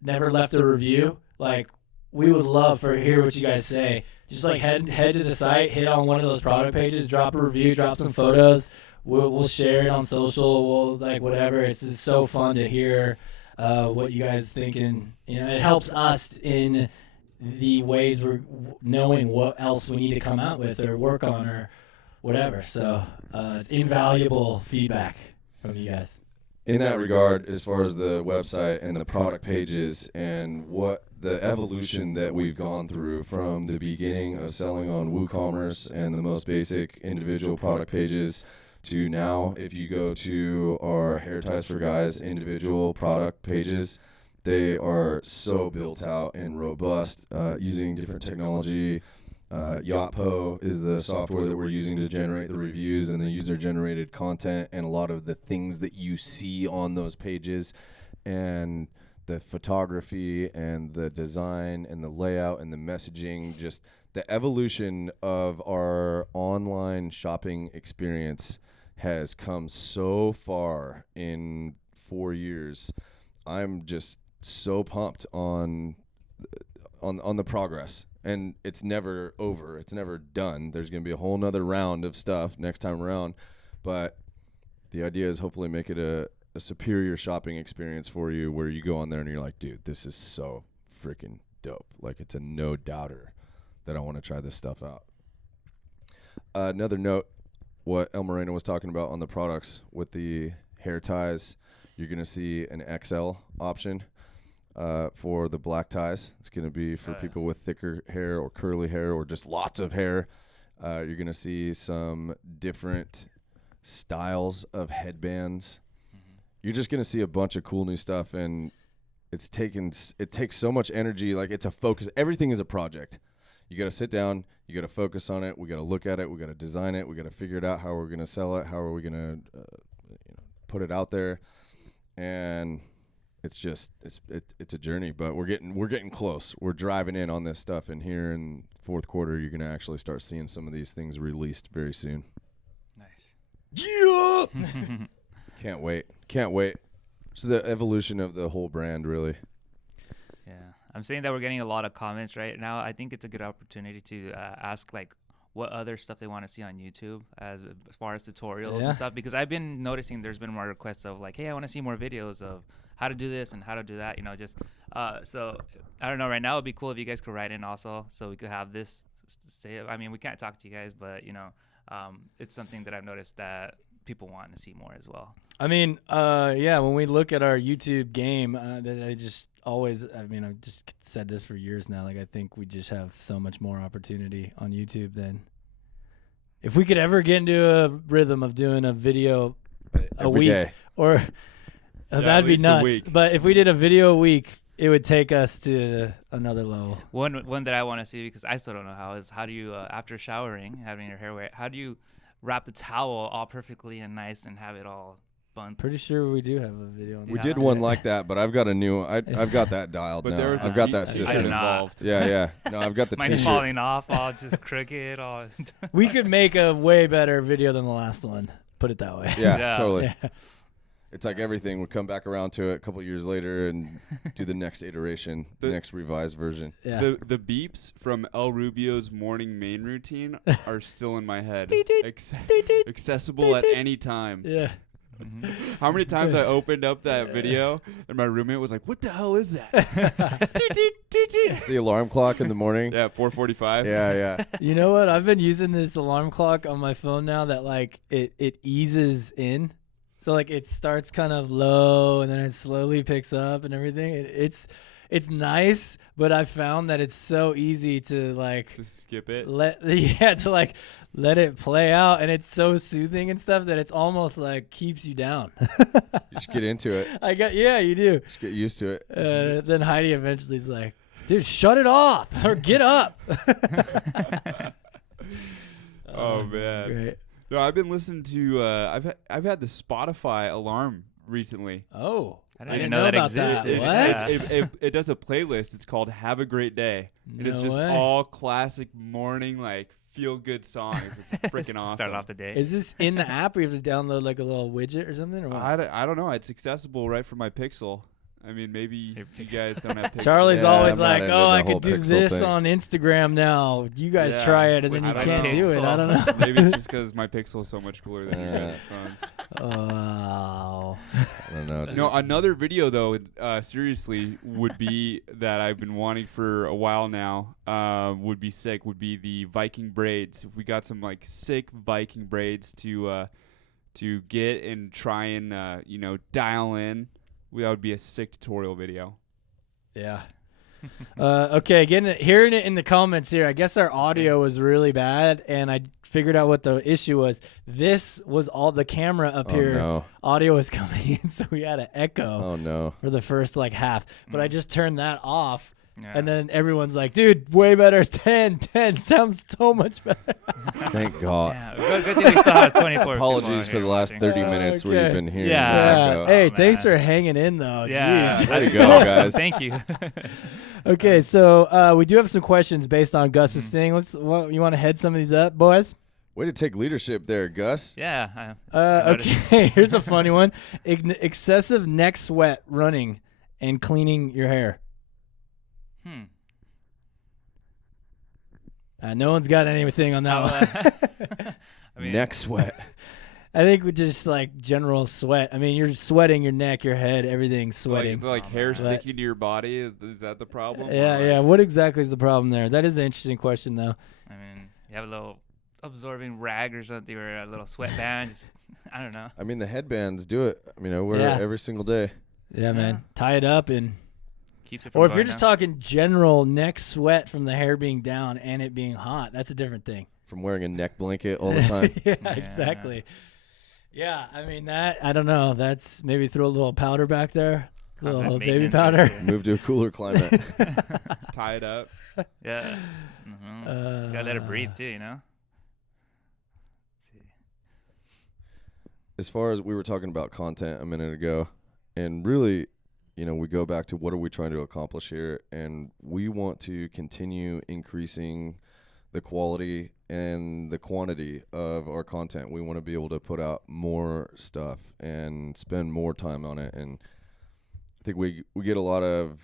never left a review, like we would love to hear what you guys say. Just like head to the site, hit on one of those product pages, drop a review, drop some photos. We'll share it on social. We'll like whatever. It's just so fun to hear what you guys think, and it helps us in the ways we're knowing what else we need to come out with or work on or whatever. So it's invaluable feedback from you guys. In that regard, as far as the website and the product pages and what the evolution that we've gone through from the beginning of selling on WooCommerce and the most basic individual product pages to now, if you go to our Hair Ties for Guys individual product pages, they are so built out and robust using different technology. Yotpo is the software that we're using to generate the reviews and the user-generated content and a lot of the things that you see on those pages, and the photography and the design and the layout and the messaging, just the evolution of our online shopping experience has come so far in 4 years. I'm just so pumped on the progress, and it's never over. It's never done. There's going to be a whole nother round of stuff next time around, but the idea is hopefully make it a superior shopping experience for you where you go on there and you're like, dude, this is so freaking dope. Like, it's a no doubter that I want to try this stuff out. Another note, what El Moreno was talking about on the products with the hair ties, you're going to see an XL option for the black ties. It's going to be for people with thicker hair or curly hair or just lots of hair. You're going to see some different styles of headbands you're just gonna see a bunch of cool new stuff, and it takes so much energy. Like, it's a focus. Everything is a project. You got to sit down. You got to focus on it. We got to look at it. We got to design it. We got to figure it out. How we're gonna sell it. How are we gonna put it out there? And it's a journey, but we're getting close. We're driving in on this stuff, and here in fourth quarter, you're gonna actually start seeing some of these things released very soon. Nice. Yeah. Can't wait. So the evolution of the whole brand, really. Yeah, I'm saying that we're getting a lot of comments right now. I think it's a good opportunity to ask like what other stuff they want to see on YouTube as far as tutorials and stuff, because I've been noticing there's been more requests of like, hey, I want to see more videos of how to do this and how to do that, just so I don't know, right now it'd be cool if you guys could write in also so we could have this say. I mean, we can't talk to you guys, but it's something that I've noticed that people want to see more as well. I mean, when we look at our YouTube game, that I've just said this for years now. Like, I think we just have so much more opportunity on YouTube than if we could ever get into a rhythm of doing a video a Every week day. or that'd be nuts. But if we did a video a week, it would take us to another level. One that I want to see, because I still don't know how do you after showering, having your hair wet, how do you wrap the towel all perfectly and nice and have it all bun? Pretty sure we do have a video on that. We did one like that, but I've got a new. I've got that dialed But now. there was I've got that I system did not. involved. Yeah. No, I've got the Mine's t-shirt. falling off, all just crooked, all. We could make a way better video than the last one. Put it that way. Yeah, totally. Yeah. It's like everything. We come back around to it a couple years later and do the next iteration, the next revised version. Yeah. The beeps from El Rubio's morning main routine are still in my head. Accessible at any time. Yeah. How many times I opened up that video and my roommate was like, "What the hell is that?" The alarm clock in the morning. Yeah, 4:45. Yeah. You know what? I've been using this alarm clock on my phone now that like it eases in. So like it starts kind of low and then it slowly picks up and everything. It's nice, but I found that it's so easy to like Just skip it. let it play out, and it's so soothing and stuff that it's almost like keeps you down. You just get into it. You do. Just get used to it. Then Heidi eventually is like, "Dude, shut it off or get up." Oh this is man. great. No, I've been listening to. I've had the Spotify alarm recently. Oh, I didn't know that about existed. What? It does a playlist. It's called "Have a Great Day," and it's No just way. all classic morning like feel good songs. It's freaking To awesome. start off the day. Is this in the app, or you have to download like a little widget or something? Or what? I don't know. It's accessible right from my Pixel. I mean, maybe you guys don't have Pixel. Charlie's Yeah, always I'm not like, into "Oh, the I whole could do Pixel this thing. on Instagram now. You guys Yeah. try it, and then I you don't can't know. do it." I don't know. Maybe it's just because my Pixel is so much cooler than your guys' phones. Oh. I don't know. Dude. No, another video though, seriously, would be that I've been wanting for a while now. Would be sick. Would be the Viking braids. If we got some like sick Viking braids to get and try and dial in, that would be a sick tutorial video. Yeah. Okay, hearing it in the comments here. I guess our audio was really bad, and I figured out what the issue was. This was all the camera up here. No. Audio was coming in, so we had an echo Oh no. for the first like half. But I just turned that off, Yeah. and then everyone's like, "Dude, way better. 10 sounds so much better." Thank God. Damn, good thing we still have 24 Apologies people for here the last watching. 30 minutes where you've Okay. been hearing Yeah. that Yeah. echo. Hey, Oh, thanks man. for hanging in though. Yeah, Jeez. Way to that's go, awesome. guys. Thank you. Okay, so we do have some questions based on Gus's thing. You want to head some of these up, boys? Way to take leadership there, Gus. Yeah. I noticed. Okay, here's a funny one. Excessive neck sweat running and cleaning your hair. No one's got anything on that one. I mean, Neck sweat. I think we just like general sweat. I mean, you're sweating your neck, your head, everything's sweating. Like hair man. sticking to your body. Is that the problem? Yeah. What exactly is the problem there? That is an interesting question, though. I mean, you have a little absorbing rag or something, or a little sweatband. Just, I don't know. I mean, the headbands do it. I mean, I wear Yeah. it every single day. Yeah, man. Tie it up and. Keeps it from Or if going you're just down. talking general neck sweat from the hair being down and it being hot, that's a different thing. From wearing a neck blanket all the time. Yeah, exactly. Yeah, I mean that. I don't know. That's maybe throw a little powder back there, a little Content baby maintenance right powder. there. Move to a cooler climate. Tie it up. Yeah. You gotta let it breathe too, you know? As far as we were talking about content a minute ago, and really, we go back to what are we trying to accomplish here, and we want to continue increasing the quality and the quantity of our content. We want to be able to put out more stuff and spend more time on it, and I think we get a lot of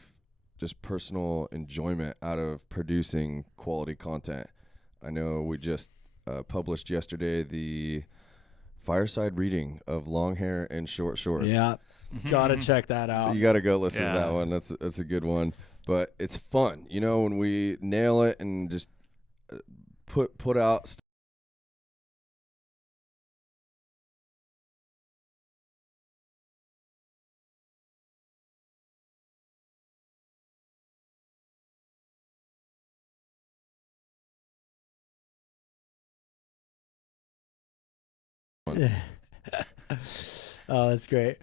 just personal enjoyment out of producing quality content. I know we just published yesterday the fireside reading of Long Hair and Short Shorts. Yeah, gotta check that out. You got to go listen to Yeah. that one. That's a good one. But it's fun, when we nail it and just put out stuff. Oh, that's great.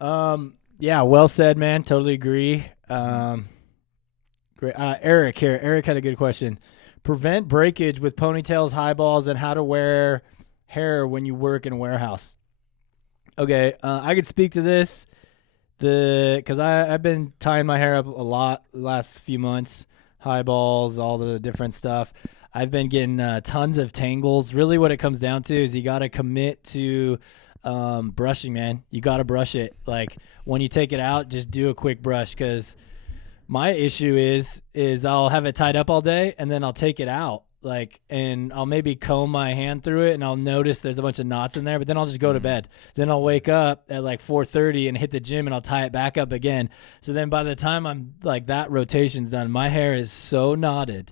Yeah, well said, man. Totally agree. Great. Eric here. Eric had a good question. Prevent breakage with ponytails, high balls, and how to wear hair when you work in a warehouse. Okay, I could speak to this. Because I've been tying my hair up a lot the last few months. High balls, all the different stuff. I've been getting tons of tangles. Really what it comes down to is you got to commit to brushing, man. You got to brush it. Like when you take it out, just do a quick brush, because my issue is I'll have it tied up all day and then I'll take it out, and I'll maybe comb my hand through it and I'll notice there's a bunch of knots in there, but then I'll just go to bed. Then I'll wake up at 4:30 and hit the gym and I'll tie it back up again. So then by the time I'm that rotation's done, my hair is so knotted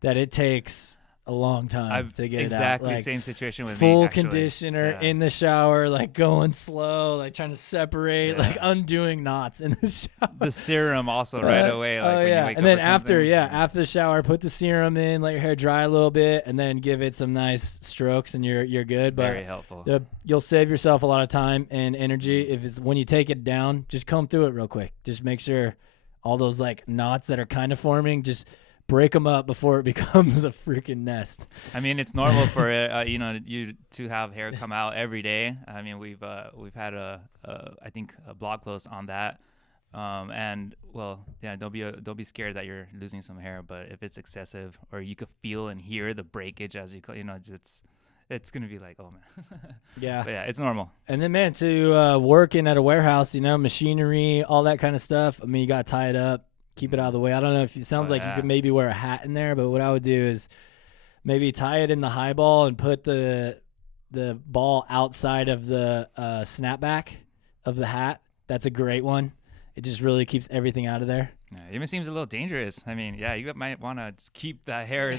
that it takes a long time to get exactly it out. Same situation with full me. Full conditioner in the shower, going slow, trying to separate, undoing knots in the shower. The serum also right away. When you wake and up then or something. after the shower, put the serum in, let your hair dry a little bit, and then give it some nice strokes, and you're good. But very helpful. You'll save yourself a lot of time and energy if it's when you take it down. Just comb through it real quick. Just make sure all those knots that are kind of forming, just break them up before it becomes a freaking nest. I mean, it's normal for you to have hair come out every day. I mean, we've had I think a blog post on that. And don't be scared that you're losing some hair, but if it's excessive or you could feel and hear the breakage as it's gonna be oh man. Yeah. But yeah, it's normal. And then, man, to working at a warehouse, machinery, all that kind of stuff. I mean, you got to tie it up, keep it out of the way. I don't know if it sounds like you could maybe wear a hat in there, but what I would do is maybe tie it in the high ball and put the ball outside of the snapback of the hat. That's a great one. It just really keeps everything out of there. Yeah, it even seems a little dangerous. I mean, you might want to keep that hair.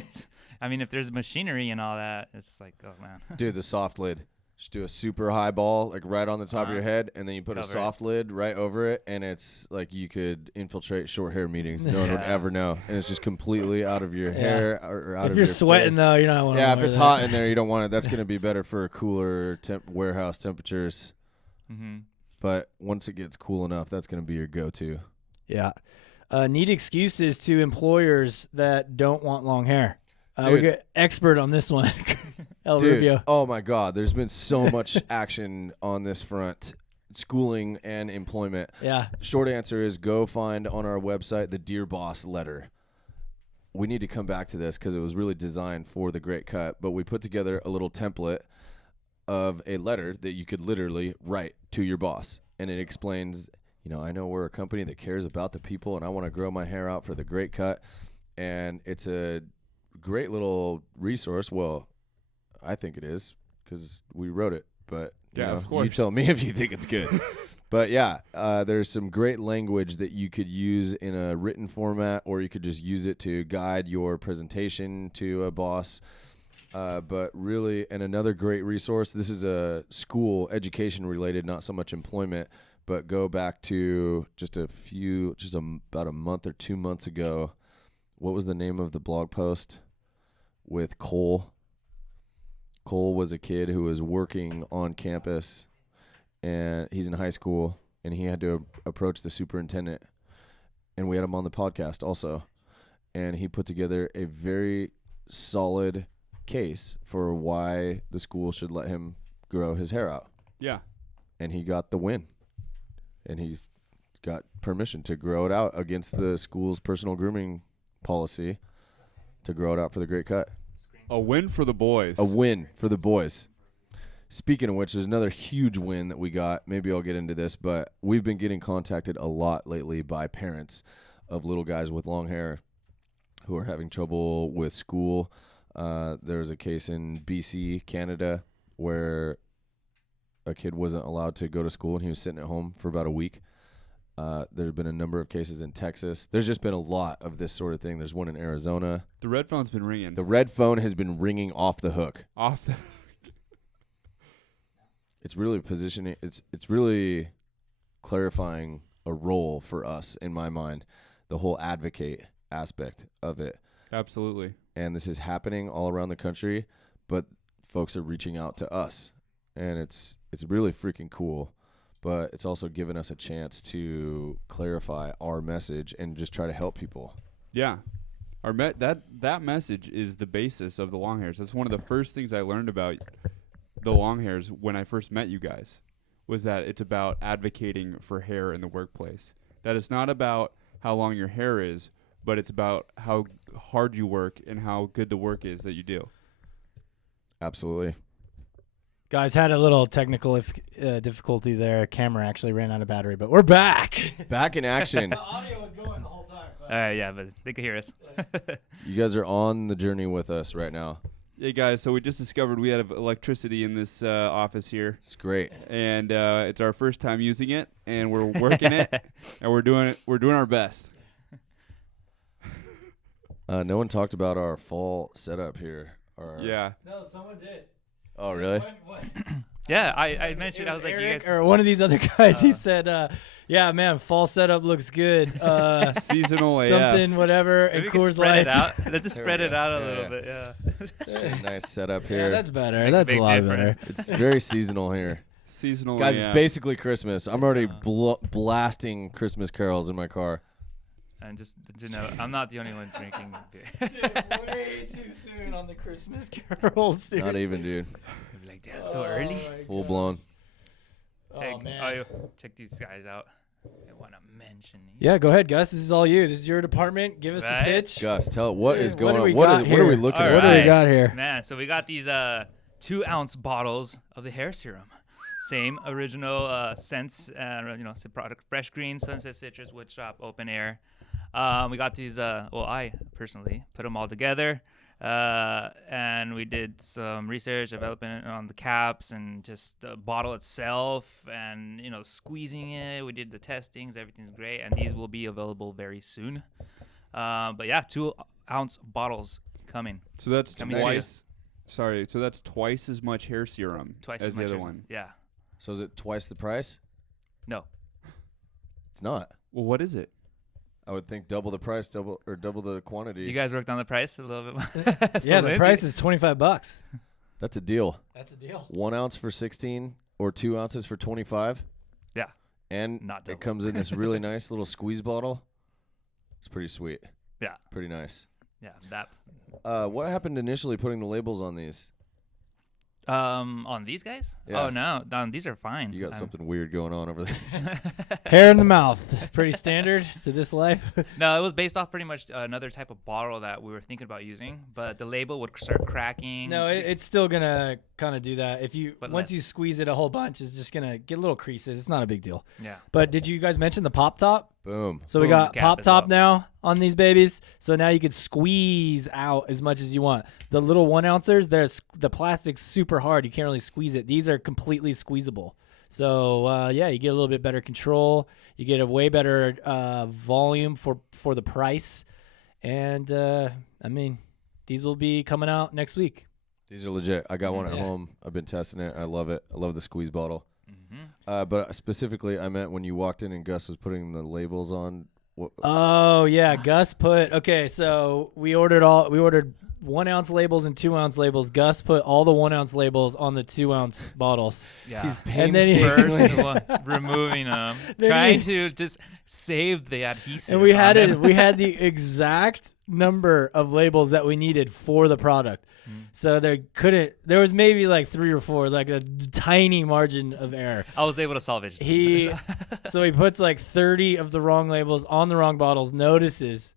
I mean, if there's machinery and all that, it's oh man. Dude, the soft lid. Just do a super high ball, right on the top of your head, and then you put a soft lid right over it, and it's you could infiltrate short hair meetings. No one would ever know, and it's just completely out of your hair or out of your If you're sweating, face. though, you're not want to. Yeah, if it's hot in there, you don't want it. That's going to be better for cooler warehouse temperatures. Mm-hmm. But once it gets cool enough, that's going to be your go-to. Yeah. Need excuses to employers that don't want long hair. We get expert on this one. El Rubio. Oh my God, there's been so much action on this front, schooling and employment. Yeah. Short answer is go find on our website the Dear Boss letter. We need to come back to this because it was really designed for the Great Cut, but we put together a little template of a letter that you could literally write to your boss, and it explains, I know we're a company that cares about the people, and I want to grow my hair out for the Great Cut, and it's a great little resource. Well, I think it is because we wrote it, but of course. You tell me if you think it's good. But yeah, there's some great language that you could use in a written format, or you could just use it to guide your presentation to a boss. But really, and another great resource, this is a school education related, not so much employment, but go back to about a month or 2 months ago. What was the name of the blog post with Cole? Cole was a kid who was working on campus, and he's in high school, and he had to approach the superintendent, and we had him on the podcast also, and he put together a very solid case for why the school should let him grow his hair out, Yeah. and he got the win, and he got permission to grow it out against the school's personal grooming policy to grow it out for the great cut. A win for the boys. A win for the boys. Speaking of which, there's another huge win that we got. Maybe I'll get into this, but we've been getting contacted a lot lately by parents of little guys with long hair who are having trouble with school. There was a case in BC, Canada, where a kid wasn't allowed to go to school and he was sitting at home for about a week. There's been a number of cases in Texas. There's just been a lot of this sort of thing. There's one in Arizona. The red phone's been ringing. The red phone has been ringing off the hook. Off the. It's really positioning. It's really clarifying a role for us in my mind, the whole advocate aspect of it. Absolutely. And this is happening all around the country, but folks are reaching out to us, and it's really freaking cool. But it's also given us a chance to clarify our message and just try to help people. Yeah. That message is the basis of the long hairs. That's one of the first things I learned about the long hairs when I first met you guys, was that it's about advocating for hair in the workplace. That it's not about how long your hair is, but it's about how hard you work and how good the work is that you do. Absolutely. Guys, had a little technical difficulty there. Camera actually ran out of battery, but we're back. Back in action. The audio was going the whole time. Yeah, but they can hear us. You guys are on the journey with us right now. Hey guys, so we just discovered we have electricity in this office here, It's great. and it's our first time using it, and we're working it, and we're doing our best. No one talked about our fall setup here. Yeah. No, someone did. Oh, really? Yeah, I mentioned, I was like, you guys. Or one of these other guys, he said, yeah, man, fall setup looks good. Seasonal AF. Something, whatever, Maybe and we can Coors spread it Lights. out. Let's just There spread we it go. out a Yeah. little bit, yeah. Nice setup Yeah, here. that's better. Makes a That's a big lot difference. better. It's very seasonal here. Seasonal Guys, AF. it's basically Christmas. I'm already blasting Christmas carols in my car. And just to know, I'm not the only one drinking beer. Way too soon on the Christmas carols. Not even, dude. I'd be like, damn, so early? Full blown. Hey, Oh, man. check these guys out. I want to mention. Yeah, go ahead, Gus. This is all you. This is your department. Give us Right? the pitch. Gus, tell what is What going do on. we What got are we here? looking All at? What do we right. got here? Man, so we got these 2-ounce bottles of the hair serum. Same original scents, product: fresh green, sunset citrus, wood shop, open air. We got these. I personally put them all together, and we did some research, development on the caps and just the bottle itself, and squeezing it. We did the testings. Everything's great, and these will be available very soon. But yeah, 2-ounce bottles coming. So that's Coming twice. Sorry, so that's twice as much hair serum Twice as as the much other as- one. Yeah. So is it twice the price? No. It's not. Well, what is it? I would think double the price, double the quantity. You guys worked on the price a little bit more. Yeah, the price is $25. That's a deal. That's a deal. 1 ounce for 16 or 2 ounces for 25. Yeah. And Not it double. comes in this really nice little squeeze bottle. It's pretty sweet. Yeah. Pretty nice. Yeah, that. What happened initially putting the labels on these? On these guys? Yeah. Oh no, these are fine. You got something weird going on over there. Hair in the mouth. Pretty standard to this life. No, it was based off pretty much another type of bottle that we were thinking about using, but the label would start cracking. No, it's still gonna kind of do that. If you But once you less. squeeze it a whole bunch, it's just gonna get little creases. It's not a big deal. Yeah. But did you guys mention the pop top? Boom. So we Boom, got cap pop as top well. now on these babies. So now you could squeeze out as much as you want. The little 1 ouncers, the plastic's super hard. You can't really squeeze it. These are completely squeezable. So yeah, you get a little bit better control. You get a way better volume for the price. And I mean, these will be coming out next week. These are legit. I got one at Yeah. home. I've been testing it. I love it. I love the squeeze bottle. Mm-hmm. But specifically, I meant when you walked in and Gus was putting the labels on. Oh yeah, Gus put. Okay, so we ordered 1 ounce labels and 2 ounce labels. Gus put all the 1 ounce labels on the 2 ounce bottles. Yeah. He's And then he- painstakingly removing them, Then trying he- to just save the adhesive. And we on had them. we had the exact number of labels that we needed for the product. So there was maybe like 3 or 4, like a tiny margin of error. I was able to salvage them. So he puts like 30 of the wrong labels on the wrong bottles, notices,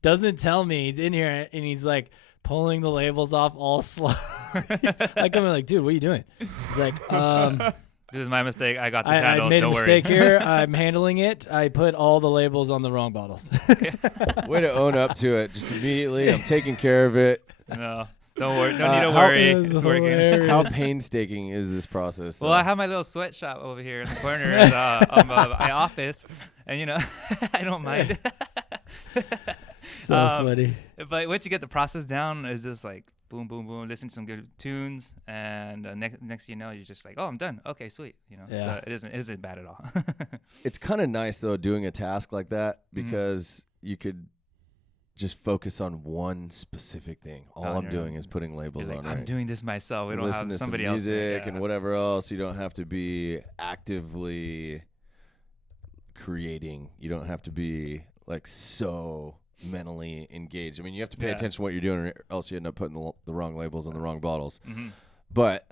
doesn't tell me he's in here, and he's like pulling the labels off all slow. Like I'm like, dude, what are you doing? He's like, This is my mistake. I got this I handled. made a Don't mistake worry. here. I'm handling it. I put all the labels on the wrong bottles. way to own up to it. Just immediately, I'm taking care of it. No, don't worry. No need to how worry. is It's working. hilarious. How painstaking is this process? Well, I have my little sweatshop over here in the corner of my office, and I don't mind. So funny. But once you get the process down, it's just like boom, boom, boom. Listen to some good tunes, and next you know, you're just like, oh, I'm done. Okay, sweet. Yeah. So it isn't bad at all. It's kind of nice though doing a task like that because you could just focus on one specific thing. All Oh, I'm no. doing is putting labels It's like, on. I'm right? doing this myself. We don't Listen have to somebody some else. music Yeah. and whatever else. You don't have to be actively creating. You don't have to be like so mentally engaged. I mean, you have to pay Yeah. attention to what you're doing, or else you end up putting the wrong labels on the wrong bottles. Mm-hmm. But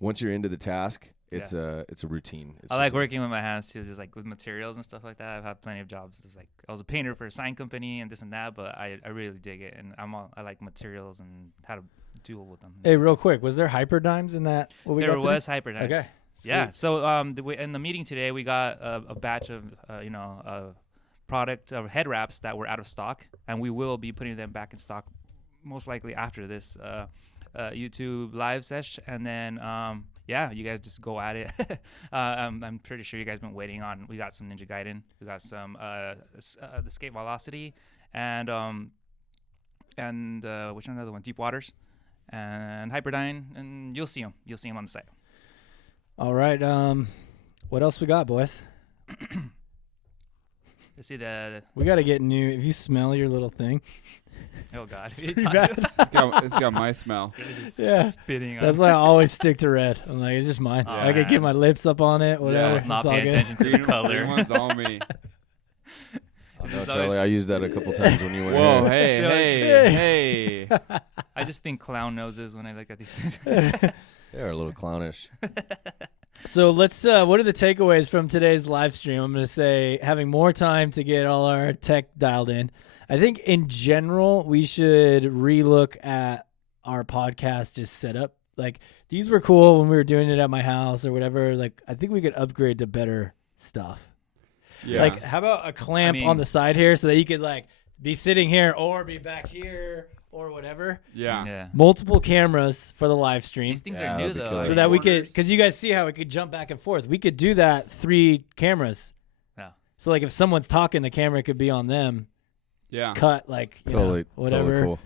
once you're into the task, it's Yeah. a routine. It's I like just working with my hands too, just like with materials and stuff like that. I've had plenty of jobs. It's like I was a painter for a sign company and this and that, but I really dig it, and I like materials and how to deal with them. Hey, real quick, was there hyperdimes in that? What we There got today? was hyperdimes. Okay. Yeah. Sweet. So in the meeting today, we got a batch of product head wraps that were out of stock, and we will be putting them back in stock most likely after this YouTube live sesh, and then you guys just go at it. I'm pretty sure you guys been waiting on. We got some Ninja Gaiden, we got some the Skate Velocity, and which another one, Deep Waters, and Hyperdyne, and you'll see them on the site. All right. What else we got, boys? Let's see the. We got to get new. If you smell your little thing, Oh God, pretty bad. It's got my smell. Yeah. Spitting on. That's why I always stick to red. I'm like, it's just mine. Oh, I could get man. my lips up on it, whatever. Yeah. It's Not all paying good. attention to the color. One's on me. I know, It's Charlie. always- I used that a couple times when you were Whoa, here. hey, Yeah, hey. I just think clown noses when I look at these things. They're a little clownish. So let's. What are the takeaways from today's live stream? I'm going to say having more time to get all our tech dialed in. I think in general we should relook at our podcast just setup. Like these were cool when we were doing it at my house or whatever. Like I think we could upgrade to better stuff. Yeah. Like how about a clamp I mean- on the side here so that you could like be sitting here or be back here or whatever. yeah. Yeah. Multiple cameras for the live stream. These things Yeah, are new that'd be though. killer. So that we could, because you guys see how we could jump back and forth. We could do that 3 cameras. Yeah. So like if someone's talking, the camera could be on them. Yeah. Cut like you Totally, know, whatever. totally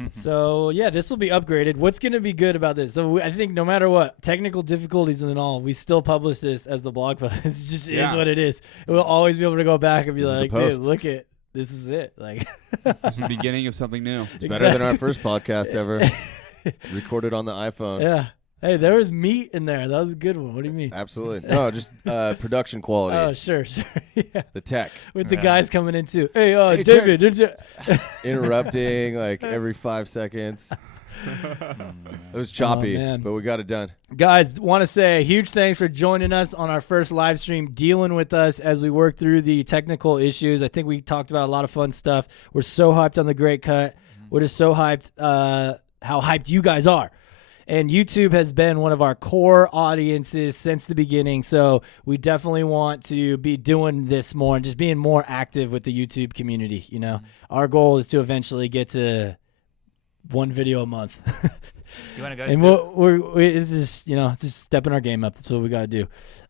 cool. So yeah, this will be upgraded. What's gonna be good about this? So I think no matter what technical difficulties and all, we still publish this as the blog post. It just is Yeah. what it is. We'll always be able to go back and be This is the like, post. dude, look at this is it. Like It's the beginning of something new. It's better than our first podcast ever. Recorded on the iPhone. yeah. Hey, there was meat in there. That was a good one. What do you mean? Absolutely. No, just production quality. Oh, sure. Yeah. The tech. With the Yeah. guys coming in too. Hey, Hey, David, did you? Interrupting like every 5 seconds. It was choppy, man. but we got it done. Guys, want to say a huge thanks for joining us on our first live stream, dealing with us as we work through the technical issues. I think we talked about a lot of fun stuff. We're so hyped on the Great Cut. We're just so hyped how hyped you guys are. And YouTube has been one of our core audiences since the beginning. So we definitely want to be doing this more and just being more active with the YouTube community. You know, our goal is to eventually get to 1 video a month. You want to go? And it's just, it's just stepping our game up. That's what we got to do.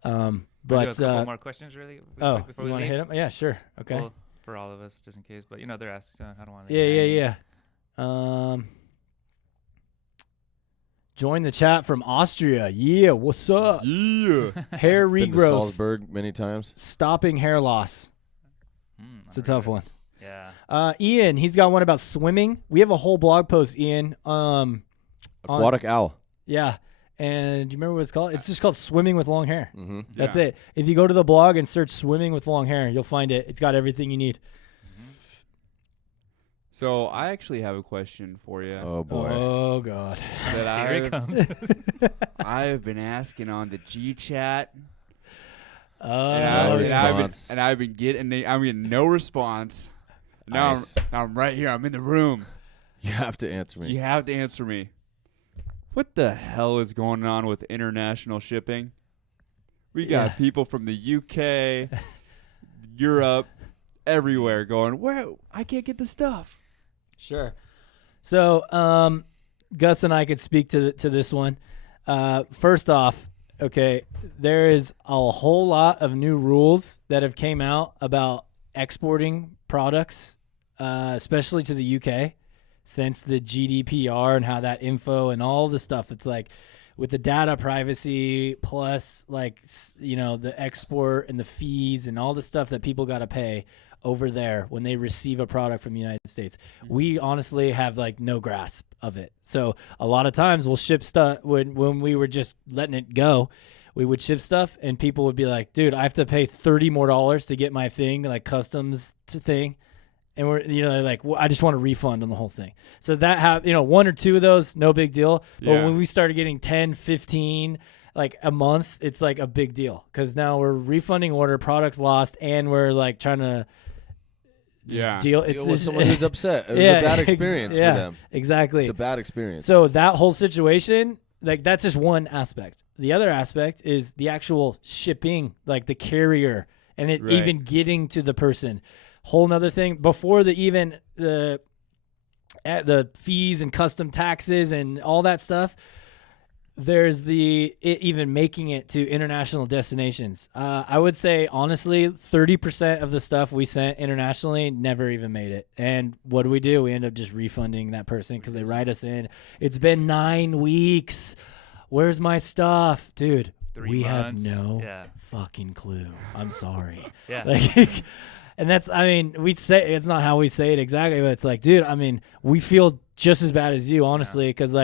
Do But a couple more questions, really. you Before we want to leave? hit them? Yeah, sure. Okay. Well, for all of us, just in case. But they're asking, so I don't want to. Yeah. Join the chat from Austria. Yeah, what's up? Yeah. Hair Been to regrowth, Salzburg many times. stopping hair loss. It's a tough one. Yeah. Ian, he's got one about swimming. We have a whole blog post, Ian. Aquatic owl. Yeah. And do you remember what it's called? It's just called Swimming with Long Hair. Mm-hmm. That's it. If you go to the blog and search Swimming with Long Hair, you'll find it. It's got everything you need. So I actually have a question for you. Oh boy. Oh, God. That Here it comes. I have been asking on the G chat. No response. And I've been getting no response. Now, Nice. now I'm right here. I'm in the room. You have to answer me. You have to answer me. What the hell is going on with international shipping? We got people from the UK, Europe, everywhere going, where I can't get the stuff. Sure. So, Gus and I could speak to this one. First off, okay, there is a whole lot of new rules that have came out about exporting products, especially to the UK, since the GDPR and how that info and all the stuff. It's like with the data privacy plus like, the export and the fees and all the stuff that people got to pay over there when they receive a product from the United States. We honestly have like no grasp of it. So a lot of times we'll ship stuff when we were just letting it go, we would ship stuff and people would be like, dude, I have to pay $30 more to get my thing, like customs thing. And we're, they're like, well, I just want a refund on the whole thing. So that one or two of those, no big deal. But when we started getting 10, 15, like a month, it's like a big deal because now we're refunding order, products lost, and we're like trying to deal with someone who's upset. It was a bad experience for them. Exactly. It's a bad experience. So that whole situation, like that's just one aspect. The other aspect is the actual shipping, like the carrier, and it even getting to the person. Whole nother thing before the fees and custom taxes and all that stuff. There's even making it to international destinations. I would say honestly, 30% of the stuff we sent internationally never even made it. And what do? We end up just refunding that person because they write us in. It's been 9 weeks. Where's my stuff, dude? 3 we months. have no fucking clue. I'm sorry. And that's, we say, it's not how we say it exactly, but it's like, dude, we feel just as bad as you, honestly, because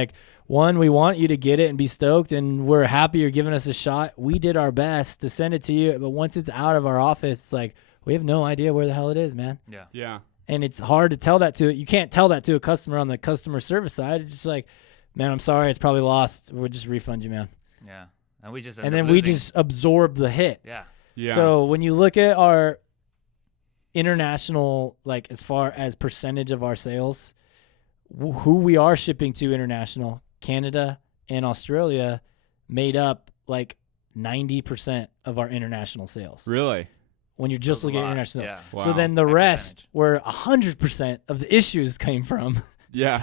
one, we want you to get it and be stoked, and we're happy you're giving us a shot. We did our best to send it to you, but once it's out of our office, it's like, we have no idea where the hell it is, man. Yeah. Yeah. And it's hard to tell that you can't tell that to a customer on the customer service side. It's just like, man, I'm sorry, it's probably lost. We'll just refund you, man. Yeah. And we just we just absorb the hit. Yeah. Yeah. So when you look at our international, like as far as percentage of our sales, who we are shipping to international, Canada and Australia made up like 90% of our international sales. Really? When you're just looking at international sales. Wow. So then the High rest percentage. where 100% of the issues came from Yeah.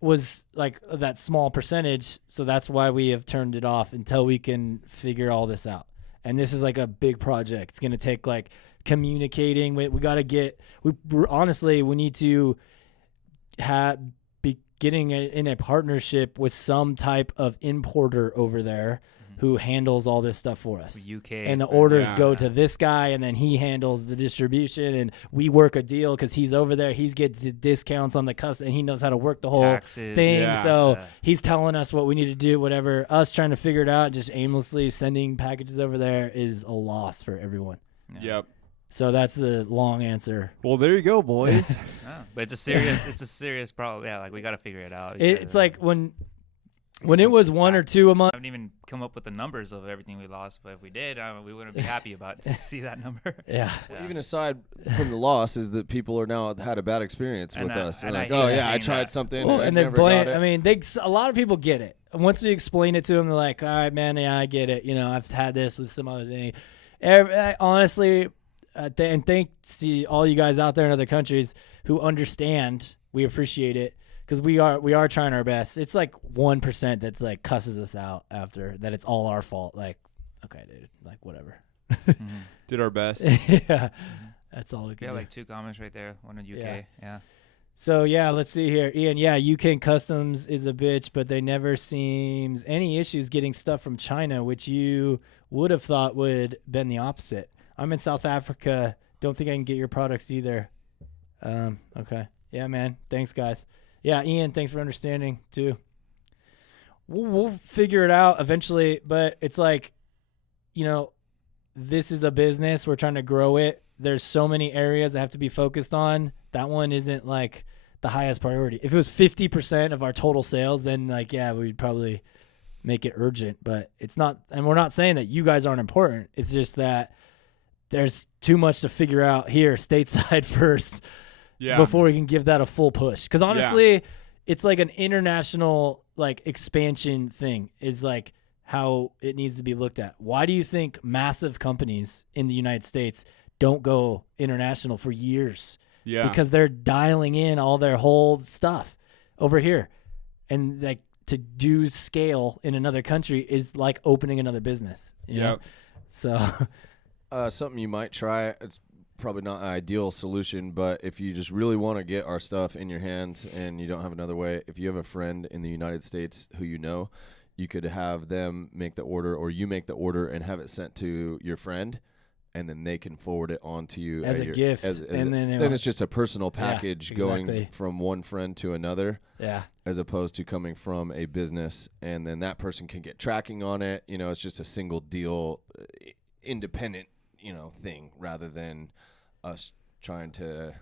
was like that small percentage. So that's why we have turned it off until we can figure all this out. And this is like a big project. It's going to take like communicating. We got to honestly, we need to be getting in a partnership with some type of importer over there who handles all this stuff for us. UK. And the orders go to this guy, and then he handles the distribution, and we work a deal because he's over there. He gets the discounts on the custom, and he knows how to work the whole Taxes. thing. Yeah. So he's telling us what we need to do, whatever. Us trying to figure it out, just aimlessly sending packages over there is a loss for everyone. Yep. So that's the long answer. Well, there you go, boys. But it's a serious problem. Yeah, like we got to figure it out. It's like when it was 1 or 2 a month. I haven't even come up with the numbers of everything we lost, but if we did, we wouldn't be happy about to see that number. Yeah. Well, even aside from the loss, is that people are now had a bad experience with us. and They're I like, hate oh yeah, I seeing tried that. something Well, and I and they're never blame. got it. A lot of people get it. Once we explain it to them, they're like, "All right, man, yeah, I get it. I've had this with some other thing." Honestly, and thanks to all you guys out there in other countries who understand. We appreciate it because we are trying our best. It's like 1% that's like cusses us out after that. It's all our fault. Like, okay, dude, like whatever. Did our best. Yeah, that's all we can Yeah, do. like 2 comments right there. One in UK. Yeah. So, yeah, let's see here. Ian, yeah, UK customs is a bitch, but they never seems any issues getting stuff from China, which you would have thought would been the opposite. I'm in South Africa Don't think I can get your products either. Okay. Yeah, man. Thanks, guys. Yeah, Ian, thanks for understanding, too. We'll figure it out eventually, but it's like, you know, this is a business. We're trying to grow it. There's so many areas that have to be focused on. That one isn't, like, the highest priority. If it was 50% of our total sales, then, like, yeah, we'd probably make it urgent. But it's not, and we're not saying that you guys aren't important. It's just that there's too much to figure out here stateside first before we can give that a full push. Because honestly, it's like an international like expansion thing is like how it needs to be looked at. Why do you think massive companies in the United States don't go international for years? Yeah. Because they're dialing in all their whole stuff over here. And like to do scale in another country is like opening another business. You know? So something you might try, it's probably not an ideal solution, but if you just really want to get our stuff in your hands and you don't have another way, if you have a friend in the United States who you know, you could have them make the order or you make the order and have it sent to your friend, and then they can forward it on to you as a gift. And then it's just a personal package going from one friend to another. Yeah. As opposed to coming from a business, and then that person can get tracking on it. You know, it's just a single deal, independent, you know, thing rather than us trying to,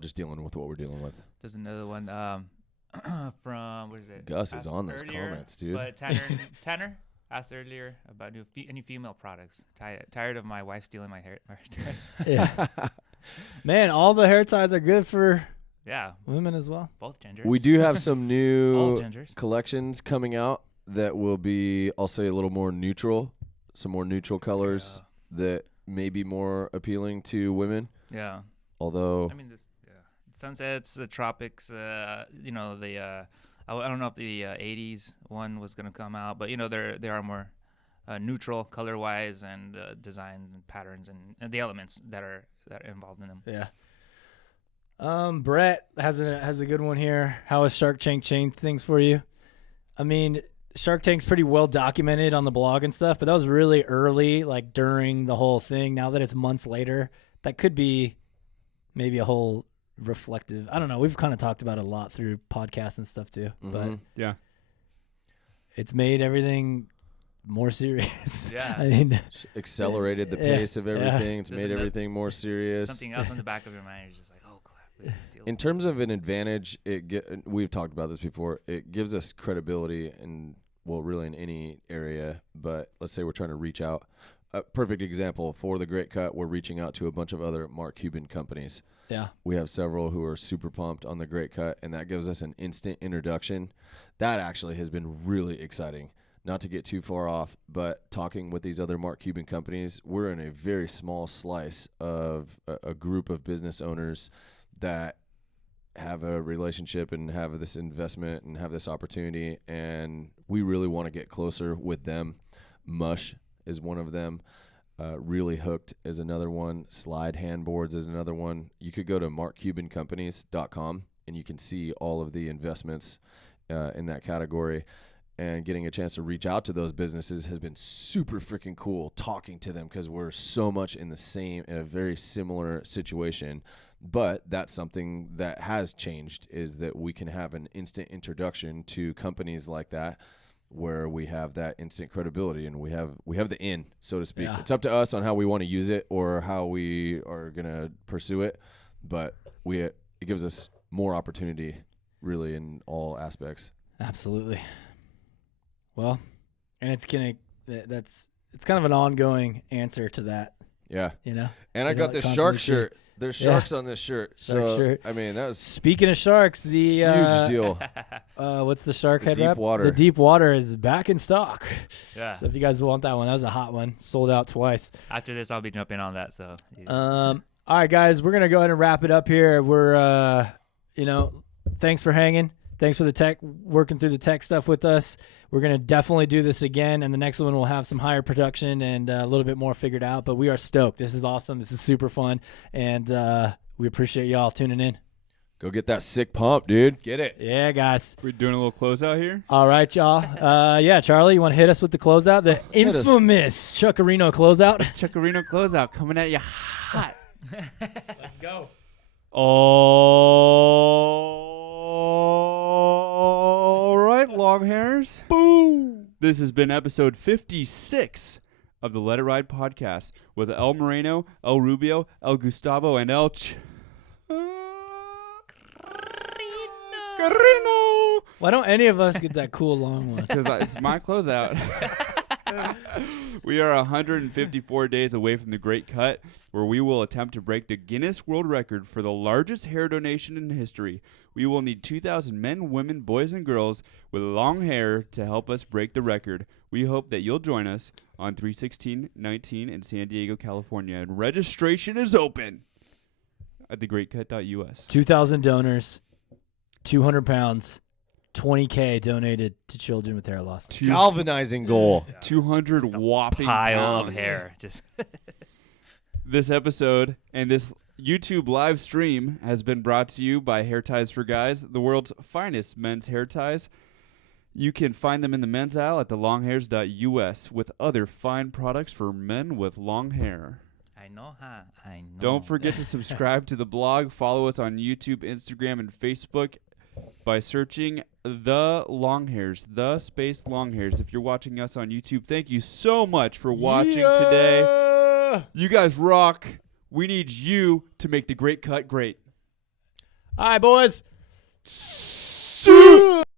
just dealing with what we're dealing with. There's another one from, what is it? Gus is on those comments, dude. But Tanner asked earlier about any female products. Tired of my wife stealing my hair ties. Yeah. Man, all the hair ties are good for women as well. Both genders. We do have some new genders. collections coming out that will be, I'll say, a little more neutral, some more neutral colors that may be more appealing to women. Yeah. Although, I mean, sunsets, the tropics, you know, the I don't know if the 80s one was going to come out, but, you know, they are more neutral color-wise and design and patterns and the elements that are involved in them. Yeah. Brett has a good one here. How has Shark Tank changed things for you? I mean, Shark Tank's pretty well documented on the blog and stuff, but that was really early, like during the whole thing. Now that it's months later, that could be maybe a whole reflective. I don't know. We've kind of talked about it a lot through podcasts and stuff too, but it's made everything more serious. Yeah. I mean, accelerated the pace of everything. It's made everything more serious. Something else on the back of your mind is just like, oh, crap. In terms of an advantage, we've talked about this before. It gives us credibility really in any area, but let's say we're trying to reach out. A perfect example for the Great Cut, we're reaching out to a bunch of other Mark Cuban companies. Yeah. We have several who are super pumped on the Great Cut, and that gives us an instant introduction. That actually has been really exciting. Not to get too far off, but talking with these other Mark Cuban companies, we're in a very small slice of a group of business owners that have a relationship and have this investment and have this opportunity, and we really want to get closer with them. Mush is one of them. Really Hooked is another one. Slide Handboards is another one. You could go to markcubancompanies.com and you can see all of the investments in that category. And getting a chance to reach out to those businesses has been super freaking cool, talking to them, because we're so much in a very similar situation. But that's something that has changed, is that we can have an instant introduction to companies like that, where we have that instant credibility and we have the in, so to speak. Yeah. It's up to us on how we want to use it or how we are going to pursue it, but it gives us more opportunity really in all aspects. Absolutely. Well, and it's kind of an ongoing answer to that. Yeah. You know? And I got this shark shirt. There's sharks on this shirt. So, I mean, that was... Speaking of sharks, the... huge deal. What's the shark head wrap? Water. The Deep Water is back in stock. Yeah. So if you guys want that one, that was a hot one. Sold out twice. After this, I'll be jumping on that, so... All right, guys, we're going to go ahead and wrap it up here. We're, thanks for hanging. Thanks for the tech, working through the tech stuff with us. We're going to definitely do this again, and the next one will have some higher production and a little bit more figured out, but we are stoked. This is awesome. This is super fun, and we appreciate y'all tuning in. Go get that sick pump, dude. Get it. Yeah, guys. We're doing a little closeout here? All right, y'all. Charlie, you want to hit us with the closeout? The infamous Chuckarino closeout? Chuckarino closeout coming at you hot. Let's go. All right, long hairs. Boom. This has been episode 56 of the Let It Ride podcast with El Moreno, El Rubio, El Gustavo, and El Carino. Why don't any of us get that cool long one? Because it's my closeout. We are 154 days away from the Great Cut, where we will attempt to break the Guinness World Record for the largest hair donation in history. We will need 2,000 men, women, boys, and girls with long hair to help us break the record. We hope that you'll join us on 3/16/19 in San Diego, California. And registration is open at thegreatcut.us. 2,000 donors, 200 pounds, 20K donated to children with hair loss. Galvanizing goal. 200 whopping Pile pounds. of hair. Just This episode and this YouTube live stream has been brought to you by Hair Ties for Guys, the world's finest men's hair ties. You can find them in the men's aisle at thelonghairs.us with other fine products for men with long hair. I know, huh? I know. Don't forget to subscribe to the blog. Follow us on YouTube, Instagram, and Facebook by searching The Long Hairs, The Space Long Hairs. If you're watching us on YouTube, thank you so much for watching today. You guys rock. We need you to make the Great Cut great. All right, boys.